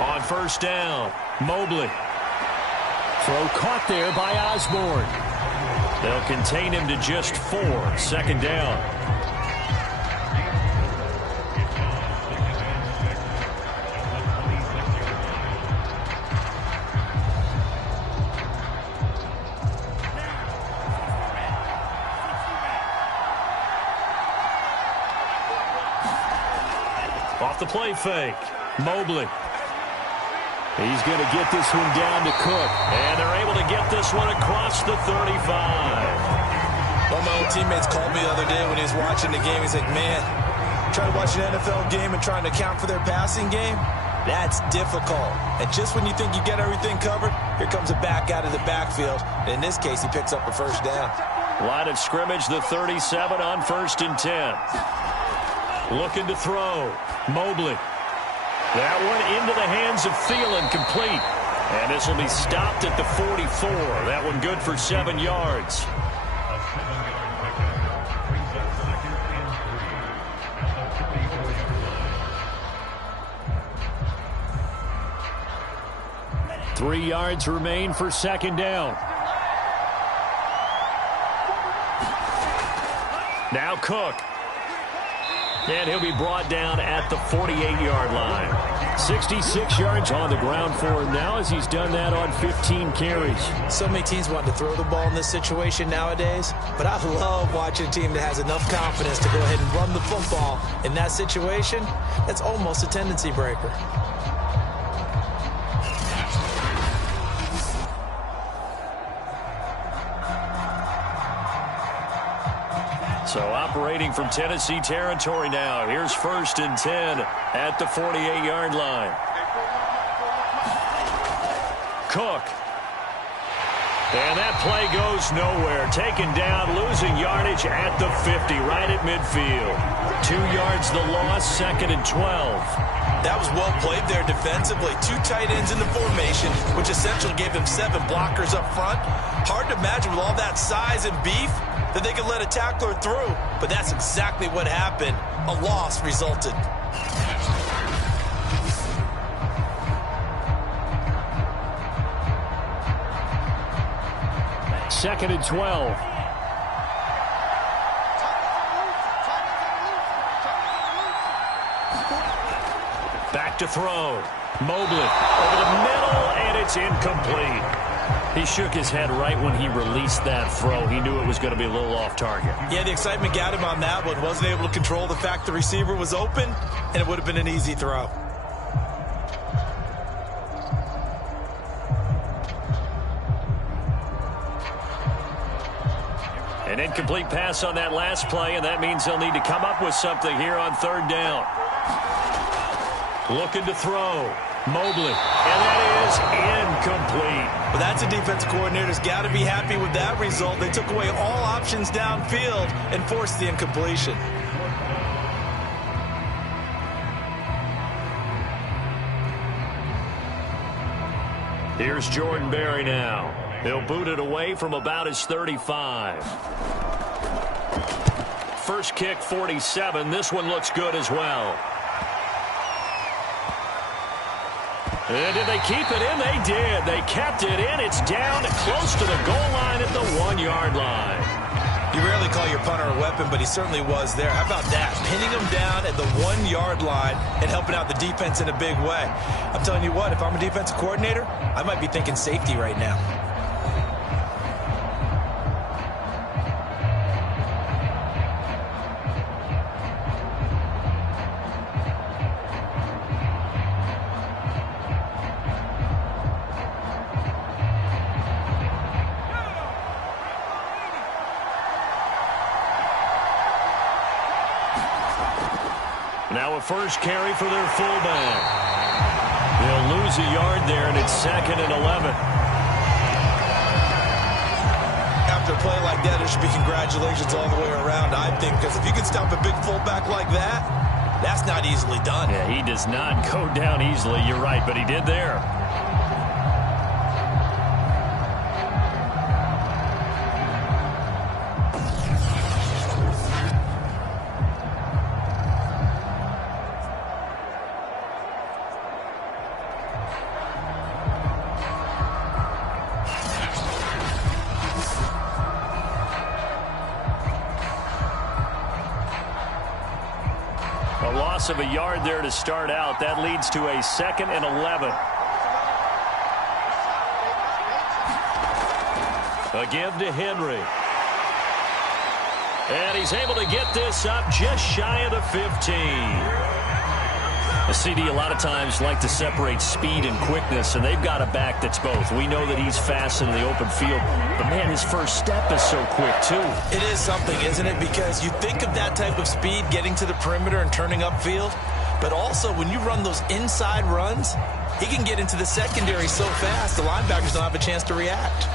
On first down, Mobley. Throw caught there by Osborne. They'll contain him to just 4. Second down. Off the play fake, Mobley. He's going to get this one down to Cook. And they're able to get this one across the 35. One of my old teammates called me the other day when he was watching the game. He's like, man, trying to watch an NFL game and trying to account for their passing game, that's difficult. And just when you think you get everything covered, here comes a back out of the backfield. And in this case, he picks up a first down. Line of scrimmage, the 37 on 1st and 10. Looking to throw, Mobley. That one into the hands of Thielen, complete. And this will be stopped at the 44. That one good for 7 yards. Three yards remain for second down. Now Cook. And he'll be brought down at the 48-yard line. 66 yards on the ground for him now as he's done that on 15 carries. So many teams want to throw the ball in this situation nowadays, but I love watching a team that has enough confidence to go ahead and run the football. In that situation, that's almost a tendency breaker. So operating from Tennessee territory now. Here's 1st and 10 at the 48-yard line. Cook. And that play goes nowhere. Taken down, losing yardage at the 50, right at midfield. 2 yards the loss, 2nd and 12. That was well played there defensively. 2 tight ends in the formation, which essentially gave them 7 blockers up front. Hard to imagine with all that size and beef that they could let a tackler through, but that's exactly what happened. A loss resulted. 2nd and 12. Back to throw. Mobley over the middle, and it's incomplete. He shook his head right when he released that throw. He knew it was going to be a little off target. Yeah, the excitement got him on that one. Wasn't able to control the fact the receiver was open, and it would have been an easy throw. An incomplete pass on that last play, and that means they'll need to come up with something here on 3rd down. Looking to throw. Mobley. And that is incomplete. Well, that's a defensive coordinator's got to be happy with that result. They took away all options downfield and forced the incompletion. Here's Jordan Berry now. He'll boot it away from about his 35. First kick, 47. This one looks good as well. And did they keep it in? They did. They kept it in. It's down close to the goal line at the 1-yard line. You rarely call your punter a weapon, but he certainly was there. How about that? Pinning him down at the 1-yard line and helping out the defense in a big way. I'm telling you what, if I'm a defensive coordinator, I might be thinking safety right now. Now a first carry for their fullback. They'll lose a yard there, and it's 2nd and 11. After a play like that, there should be congratulations all the way around, I think, because if you can stop a big fullback like that, that's not easily done. Yeah, he does not go down easily. You're right, but he did there. Of a yard there to start out. That leads to a 2nd and 11. A give to Henry. And he's able to get this up just shy of the 15. The CD a lot of times like to separate speed and quickness, and they've got a back that's both. We know that he's fast in the open field, but man, his first step is so quick too. It is something, isn't it? Because you think of that type of speed getting to the perimeter and turning upfield, but also when you run those inside runs, he can get into the secondary so fast the linebackers don't have a chance to react.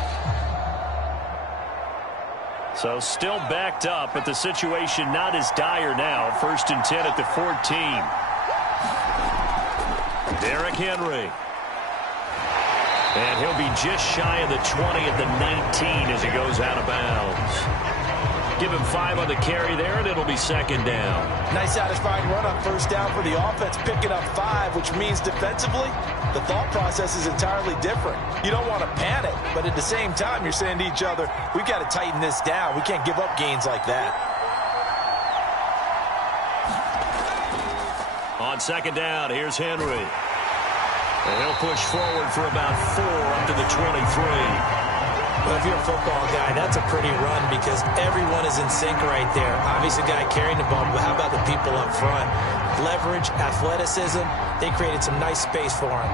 So still backed up, but the situation not as dire now. 1st and 10 at the 14. Derrick Henry. And he'll be just shy of the 20 at the 19 as he goes out of bounds. Give him 5 on the carry there, and it'll be 2nd down. Nice satisfying run on 1st down for the offense, picking up 5, which means defensively, the thought process is entirely different. You don't want to panic, but at the same time, you're saying to each other, we've got to tighten this down. We can't give up gains like that. On 2nd down, here's Henry. And he'll push forward for about 4 up to the 23. Well, if you're a football guy, that's a pretty run because everyone is in sync right there. Obviously, the guy carrying the ball, but how about the people up front? Leverage, athleticism, they created some nice space for him.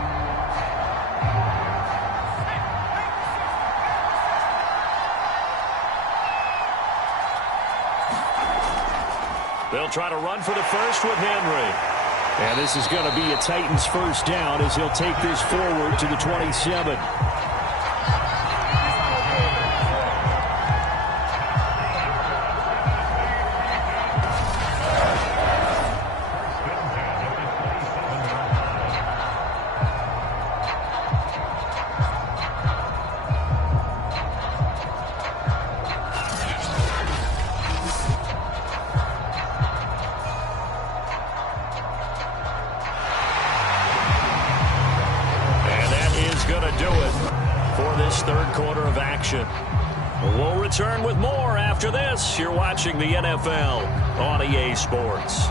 They'll try to run for the first with Henry. And this is going to be a Titans 1st down as he'll take this forward to the 27. We'll return with more after this. You're watching the NFL on EA Sports.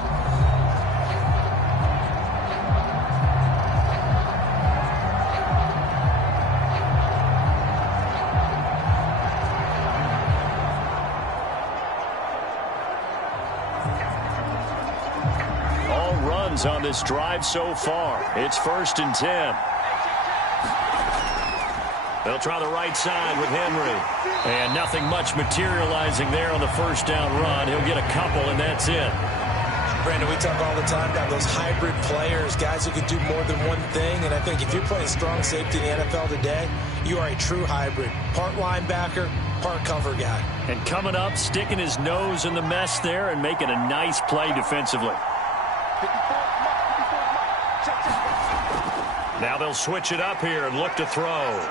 All runs on this drive so far. It's 1st and 10. They'll try the right side with Henry. And nothing much materializing there on the first down run. He'll get a couple, and that's it. Brandon, we talk all the time about those hybrid players, guys who can do more than one thing. And I think if you're playing strong safety in the NFL today, you are a true hybrid. Part linebacker, part cover guy. And coming up, sticking his nose in the mess there and making a nice play defensively. Now they'll switch it up here and look to throw.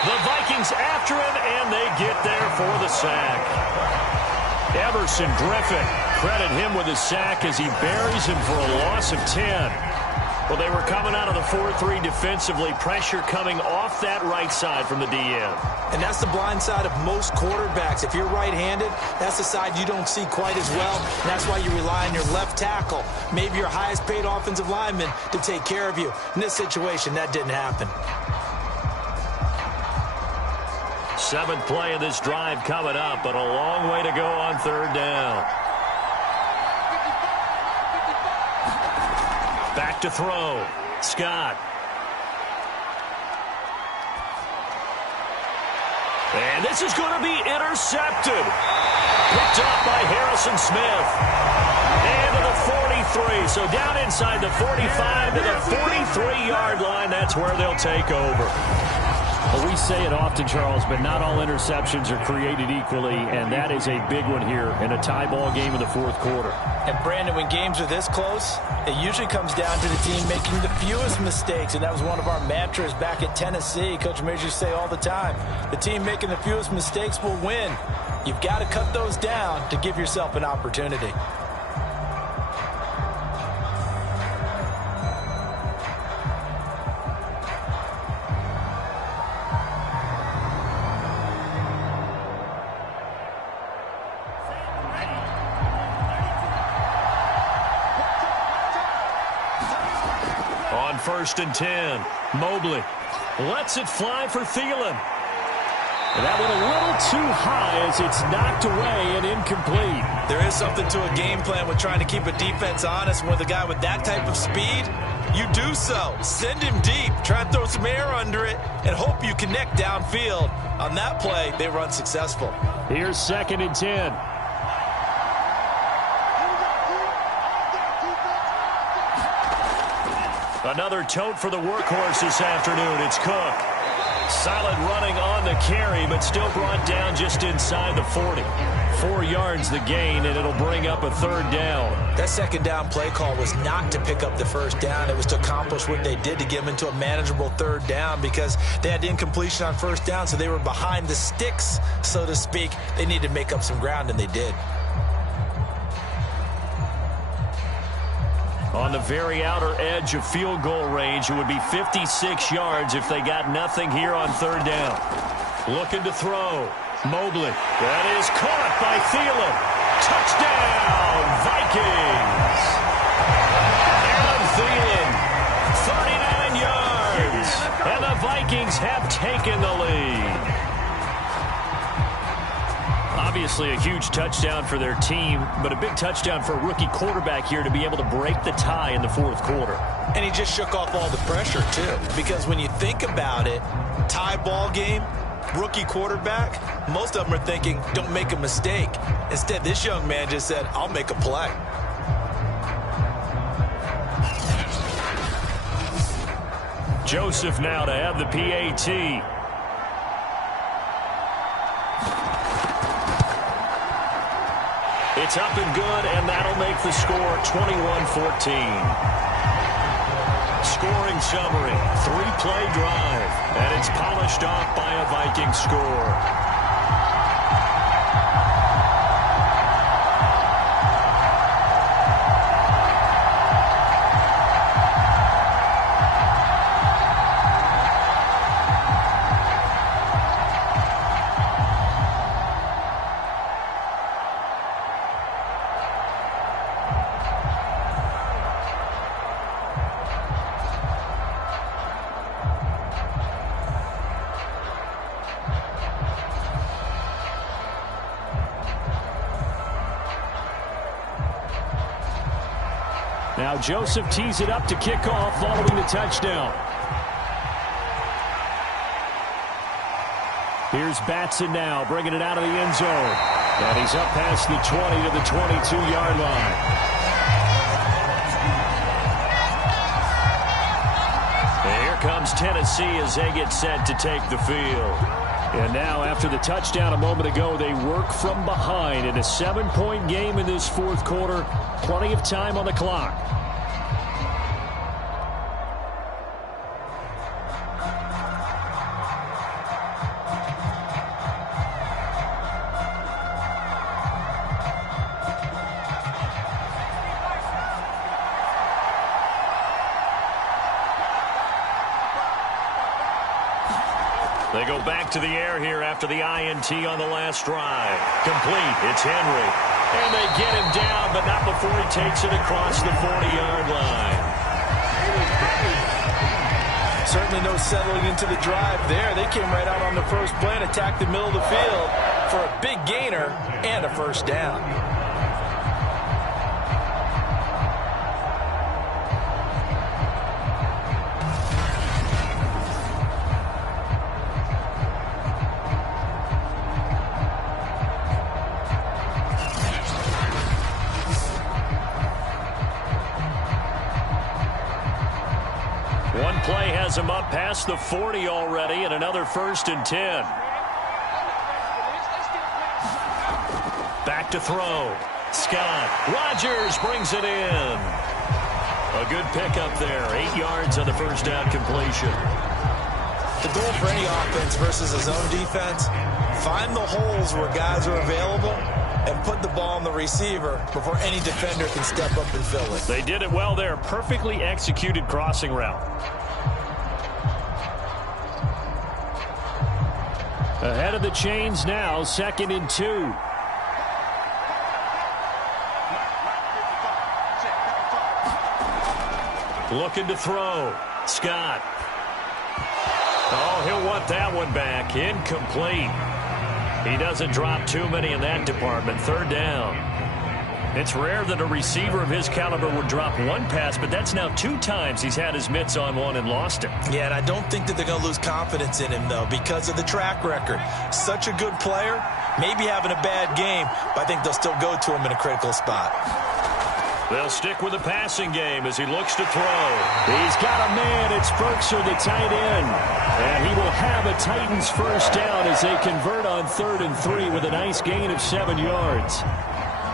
The Vikings after him, and they get there for the sack. Everson Griffin, credit him with the sack as he buries him for a loss of 10. Well, they were coming out of the 4-3 defensively. Pressure coming off that right side from the DN. And that's the blind side of most quarterbacks. If you're right-handed, that's the side you don't see quite as well. And that's why you rely on your left tackle, maybe your highest-paid offensive lineman, to take care of you. In this situation, that didn't happen. 7th play of this drive coming up, but a long way to go on 3rd down. Back to throw. Scott. And this is going to be intercepted. Picked up by Harrison Smith. And to the 43. So down inside the 45 to the 43-yard line. That's where they'll take over. Well, we say it often, Charles, but not all interceptions are created equally, and that is a big one here in a tie ball game in the 4th quarter. And, Brandon, when games are this close, it usually comes down to the team making the fewest mistakes, and that was one of our mantras back at Tennessee. Coach Mears used to say all the time, the team making the fewest mistakes will win. You've got to cut those down to give yourself an opportunity. On 1st and 10, Mobley lets it fly for Thielen. And that went a little too high as it's knocked away and incomplete. There is something to a game plan with trying to keep a defense honest. With a guy with that type of speed, you do so. Send him deep, try and throw some air under it, and hope you connect downfield. On that play, they run successful. Here's 2nd and 10. Another tote for the workhorse this afternoon. It's Cook. Solid running on the carry, but still brought down just inside the 40. 4 yards the gain, and it'll bring up a 3rd down. That 2nd down play call was not to pick up the 1st down. It was to accomplish what they did to get them into a manageable 3rd down because they had incompletion on 1st down, so they were behind the sticks, so to speak. They needed to make up some ground, and they did. On the very outer edge of field goal range, it would be 56 yards if they got nothing here on 3rd down. Looking to throw. Mobley. That is caught by Thielen. Touchdown, Vikings. Adam Thielen, 39 yards. And the Vikings have taken the lead. Obviously a huge touchdown for their team, but a big touchdown for a rookie quarterback here to be able to break the tie in the 4th quarter. And he just shook off all the pressure, too. Because when you think about it, tie ball game, rookie quarterback, most of them are thinking, don't make a mistake. Instead, this young man just said, I'll make a play. Joseph now to have the PAT. It's up and good, and that'll make the score 21-14. Scoring summary, 3-play drive, and it's polished off by a Viking score. Now Joseph tees it up to kick off following the touchdown. Here's Batson now, bringing it out of the end zone. And he's up past the 20 to the 22-yard line. And here comes Tennessee as they get set to take the field. And now, after the touchdown a moment ago, they work from behind in a 7-point game in this fourth quarter. Plenty of time on the clock. They go back to the air here after the INT on the last drive. Complete. It's Henry. And they get him down, but not before he takes it across the 40-yard line. Certainly no settling into the drive there. They came right out on the first play and attacked the middle of the field for a big gainer and a first down. One play has him up past the 40 already, and another 1st and 10. Back to throw. Scott. Rodgers brings it in. A good pickup there. 8 yards on the first down completion. The goal for any offense versus a zone defense, find the holes where guys are available and put the ball on the receiver before any defender can step up and fill it. They did it well there. Perfectly executed crossing route. Ahead of the chains now, 2nd and 2. Looking to throw. Scott. Oh, he'll want that one back. Incomplete. He doesn't drop too many in that department. 3rd down. It's rare that a receiver of his caliber would drop one pass, but that's now 2 times he's had his mitts on one and lost it. Yeah, and I don't think that they're going to lose confidence in him, though, because of the track record. Such a good player, maybe having a bad game, but I think they'll still go to him in a critical spot. They'll stick with the passing game as he looks to throw. He's got a man. It's Ferkser, the tight end. And he will have a Titans first down as they convert on 3rd and 3 with a nice gain of 7 yards.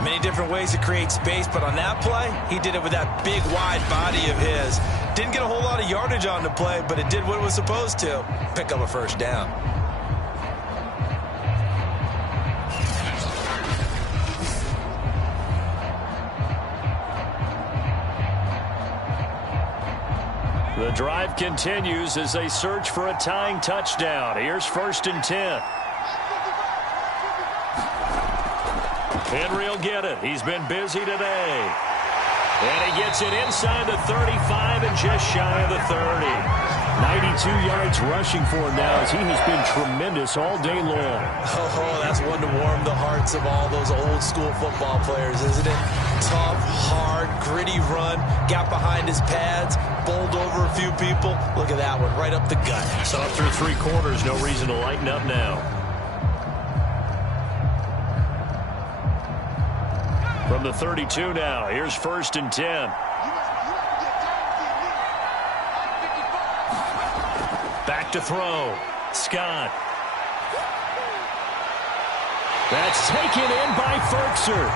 Many different ways to create space, but on that play, he did it with that big, wide body of his. Didn't get a whole lot of yardage on the play, but it did what it was supposed to. Pick up a first down. The drive continues as they search for a tying touchdown. Here's 1st and 10. Henry will get it. He's been busy today. And he gets it inside the 35 and just shy of the 30. 92 yards rushing for him now as he has been tremendous all day long. Oh, that's one to warm the hearts of all those old school football players, isn't it? Tough, hard, gritty run. Got behind his pads, bowled over a few people. Look at that one, right up the gut. Saw it through 3 quarters. No reason to lighten up now. From the 32 now, here's 1st and 10. Back to throw. Scott. That's taken in by Ferkser.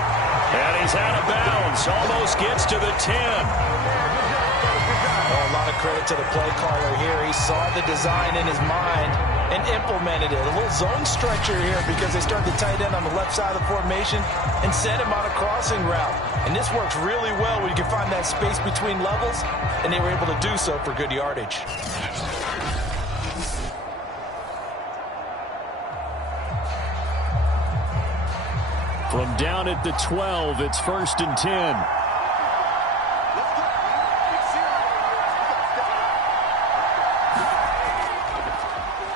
And he's out of bounds. Almost gets to the 10. Oh, a lot of credit to the play caller here. He saw the design in his mind and implemented it. A little zone stretcher here because they start the tight end on the left side of the formation and send him on a crossing route. And this works really well when you can find that space between levels, and they were able to do so for good yardage. From down at the 12, it's 1st and 10.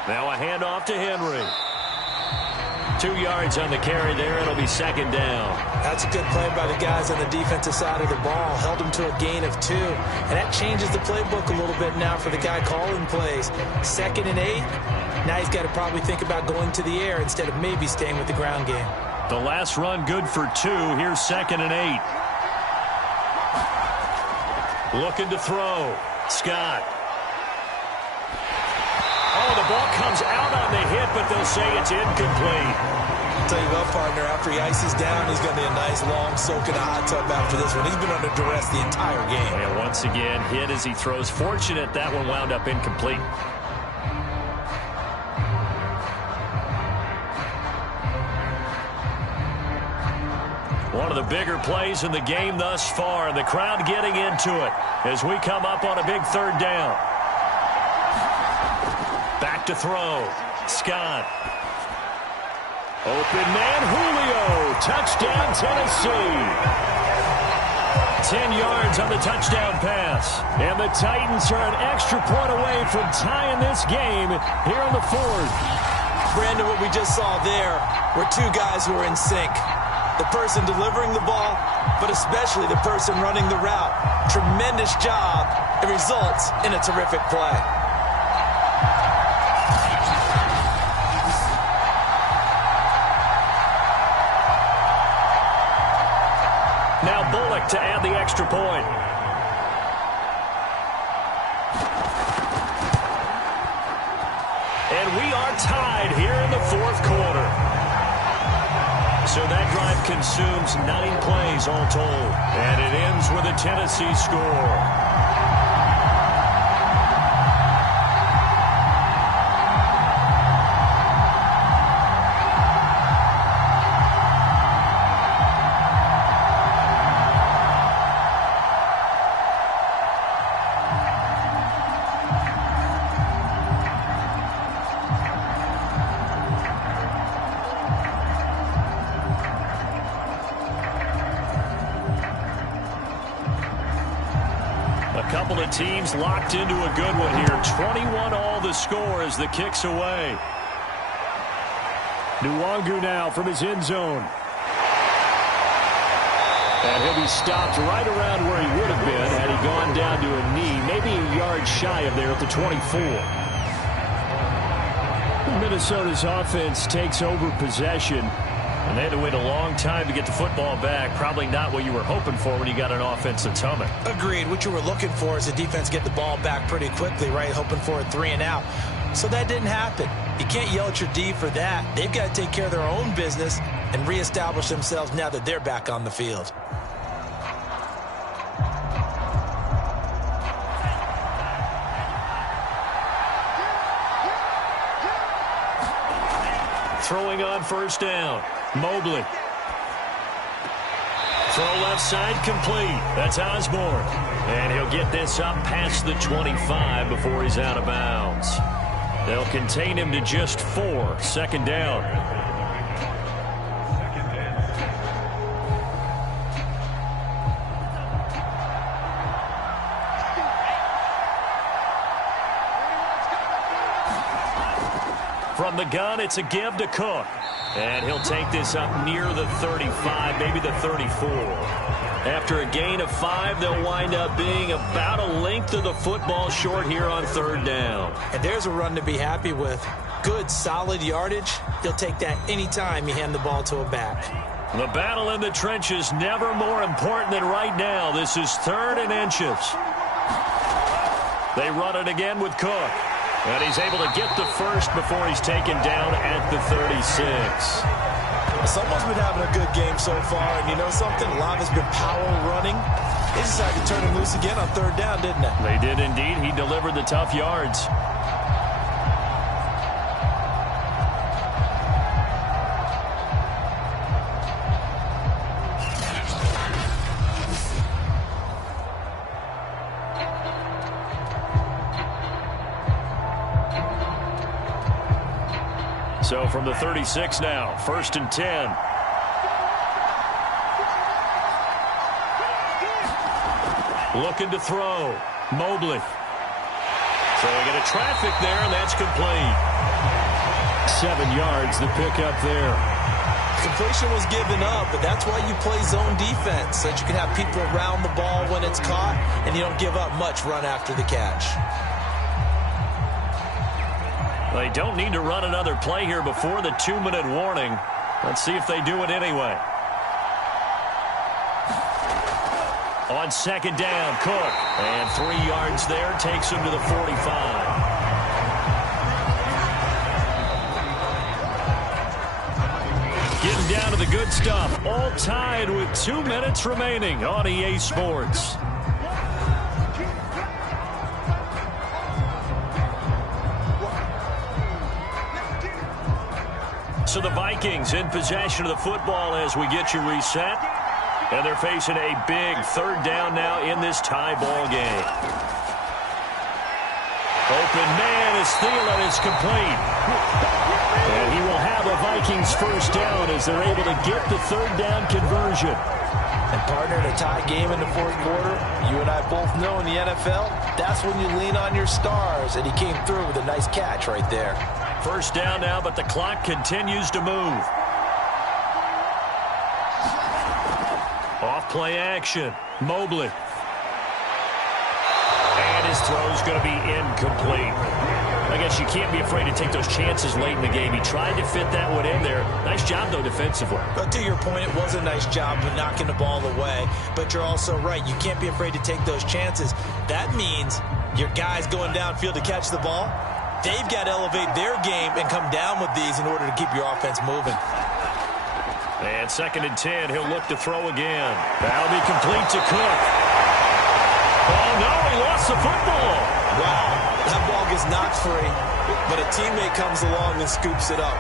Now a handoff to Henry. 2 yards on the carry there. It'll be second down. That's a good play by the guys on the defensive side of the ball. Held him to a gain of 2. And that changes the playbook a little bit now for the guy calling plays. 2nd and 8. Now he's got to probably think about going to the air instead of maybe staying with the ground game. The last run good for 2. Here's 2nd and 8. Looking to throw. Scott. Oh, the ball comes out on the hit, but they'll say it's incomplete. I'll tell you what, partner, after he ices down, he's going to need a nice, long soak in a hot tub after this one. He's been under duress the entire game. And once again, hit as he throws. Fortunate that one wound up incomplete. One of the bigger plays in the game thus far, and the crowd getting into it as we come up on a big 3rd down. Back to throw. Scott. Open man, Julio. Touchdown, Tennessee. 10 yards on the touchdown pass. And the Titans are an extra point away from tying this game here on the 4th. Brandon, what we just saw there were 2 guys who were in sync. The person delivering the ball, but especially the person running the route. Tremendous job. It results in a terrific play. Now Bullock to add the extra point. And we are tied here in the 4th quarter. So that drive consumes 9 plays all told. And it ends with a Tennessee score. Couple of teams locked into a good one here. 21-all the score as the kick's away. Nwangu now from his end zone. And he'll be stopped right around where he would have been had he gone down to a knee, maybe a yard shy of there at the 24. Minnesota's offense takes over possession. And they had to wait a long time to get the football back. Probably not what you were hoping for when you got an offense that's humming. Agreed. What you were looking for is the defense get the ball back pretty quickly, right? Hoping for a 3 and out. So that didn't happen. You can't yell at your D for that. They've got to take care of their own business and reestablish themselves now that they're back on the field. Throwing on 1st down. Mobley. Throw left side complete. That's Osborne. And he'll get this up past the 25 before he's out of bounds. They'll contain him to just 4. 2nd down. From the gun, it's a give to Cook. And he'll take this up near the 35, maybe the 34. After a gain of 5, they'll wind up being about a length of the football short here on 3rd down. And there's a run to be happy with. Good, solid yardage. He'll take that anytime you hand the ball to a back. The battle in the trenches never more important than right now. This is 3rd and inches. They run it again with Cook. And he's able to get the first before he's taken down at the 36. Someone's been having a good game so far, and you know something? A lot has been power running. They decided to turn him loose again on 3rd down, didn't they? They did indeed. He delivered the tough yards. So from the 36 now, 1st and 10. Looking to throw. Mobley. Throwing into traffic there, and that's complete. 7 yards the pickup there. Completion was given up, but that's why you play zone defense, so that you can have people around the ball when it's caught, and you don't give up much run after the catch. They don't need to run another play here before the 2-minute warning. Let's see if they do it anyway. On second down, Cook. And 3 yards there takes him to the 45. Getting down to the good stuff. All tied with 2 minutes remaining on EA Sports. So the Vikings in possession of the football as we get you reset. And they're facing a big third down now in this tie ball game. Open man is Thielen. It's complete. And he will have a Vikings first down as they're able to get the third down conversion. And partner, in a tie game in the fourth quarter, you and I both know in the NFL, that's when you lean on your stars. And he came through with a nice catch right there. First down now, but the clock continues to move. Off play action. Mobley. And his throw's going to be incomplete. I guess you can't be afraid to take those chances late in the game. He tried to fit that one in there. Nice job, though, defensively. But to your point, it was a nice job of knocking the ball away. But you're also right. You can't be afraid to take those chances. That means your guys going downfield to catch the ball, they've got to elevate their game and come down with these in order to keep your offense moving. And 2nd and 10, he'll look to throw again. That'll be complete to Cook. Oh, no, he lost the football. Wow, that ball gets knocked free, but a teammate comes along and scoops it up.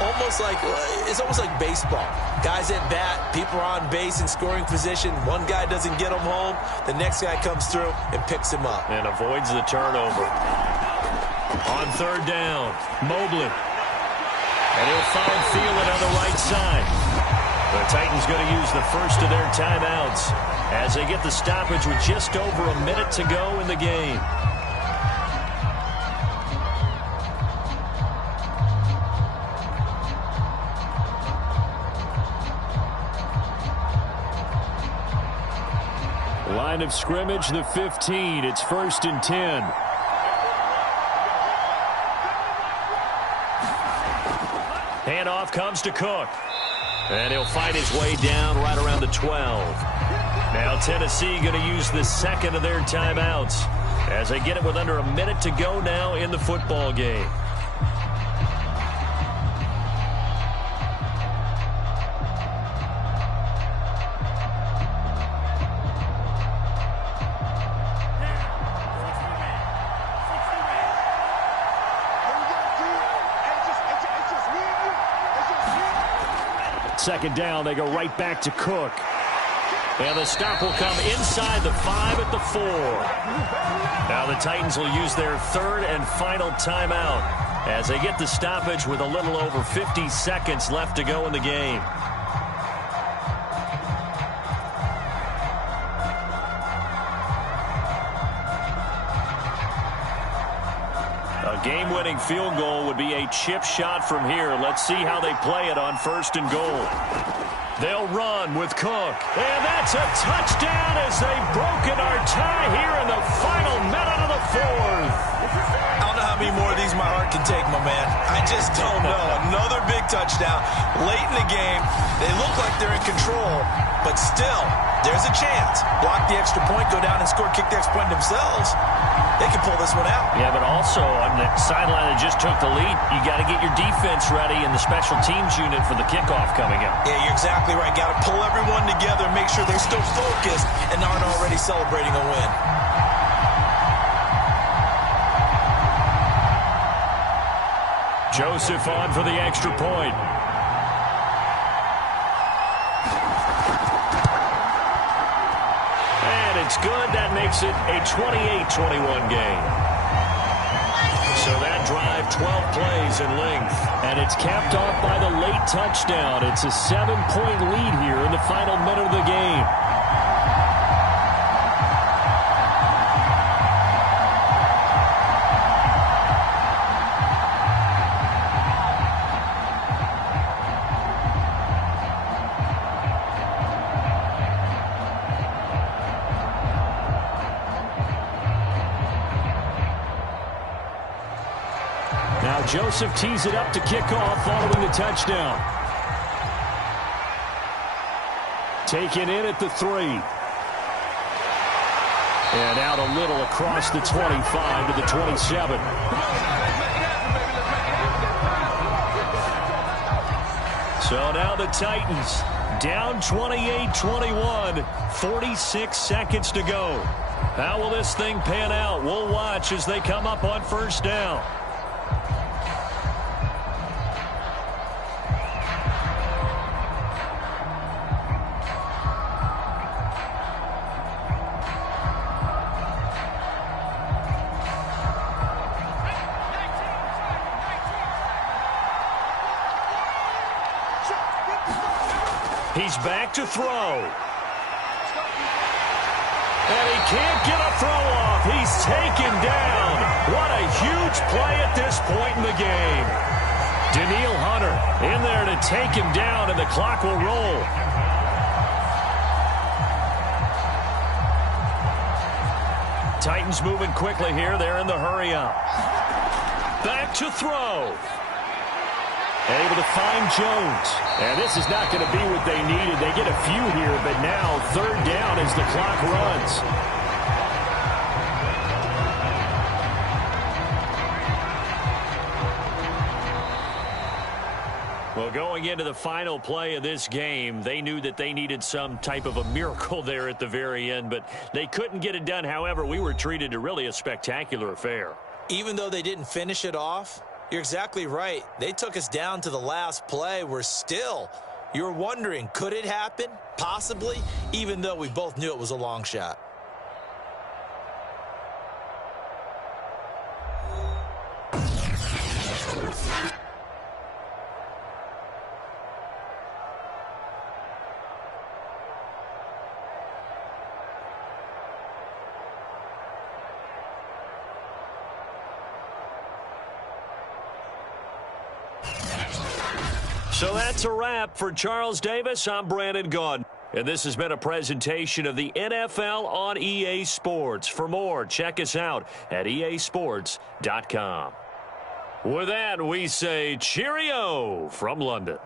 It's almost like baseball. Guys at bat, people are on base in scoring position. One guy doesn't get him home. The next guy comes through and picks him up. And avoids the turnover. On third down, Mobley. And he'll find Thielen on the right side. The Titans going to use the first of their timeouts as they get the stoppage with just over a minute to go in the game. Line of scrimmage, the 15. It's 1st and 10. Handoff comes to Cook. And he'll fight his way down right around the 12. Now Tennessee going to use the second of their timeouts as they get it with under a minute to go now in the football game. Second down, they go right back to Cook. And the stop will come inside the 5 at the 4. Now the Titans will use their third and final timeout as they get the stoppage with a little over 50 seconds left to go in the game. A game-winning field goal would be a chip shot from here. Let's see how they play it on 1st and goal. They'll run with Cook. And that's a touchdown as they've broken our tie here in the final minute of the fourth. I don't know how many more of these my heart can take, my man. I just don't know. Another big touchdown late in the game. They look like they're in control, but still, there's a chance. Block the extra point, go down and score, kick the extra point themselves. They can pull this one out. Yeah, but also on the sideline that just took the lead, you got to get your defense ready in the special teams unit for the kickoff coming up. Yeah, you're exactly right. Got to pull everyone together, make sure they're still focused and aren't already celebrating a win. Joseph on for the extra point. It's good. That makes it a 28-21 game. So that drive, 12 plays in length. And it's capped off by the late touchdown. It's a 7-point lead here in the final minute of the game. Now Joseph tees it up to kick off following the touchdown. Taken in at the 3. And out a little across the 25 to the 27. So now the Titans down 28-21, 46 seconds to go. How will this thing pan out? We'll watch as they come up on first down. He's back to throw. And he can't get a throw off. He's taken down. What a huge play at this point in the game. Daniil Hunter in there to take him down, and the clock will roll. Titans moving quickly here. They're in the hurry up. Back to throw. Able to find Jones. And this is not going to be what they needed. They get a few here, but now third down as the clock runs. Well, going into the final play of this game, they knew that they needed some type of a miracle there at the very end, but they couldn't get it done. However, we were treated to really a spectacular affair. Even though they didn't finish it off, you're exactly right. They took us down to the last play. You're wondering, could it happen? Possibly, even though we both knew it was a long shot. So that's a wrap for Charles Davis. I'm Brandon Gaudin. And this has been a presentation of the NFL on EA Sports. For more, check us out at easports.com. With that, we say cheerio from London.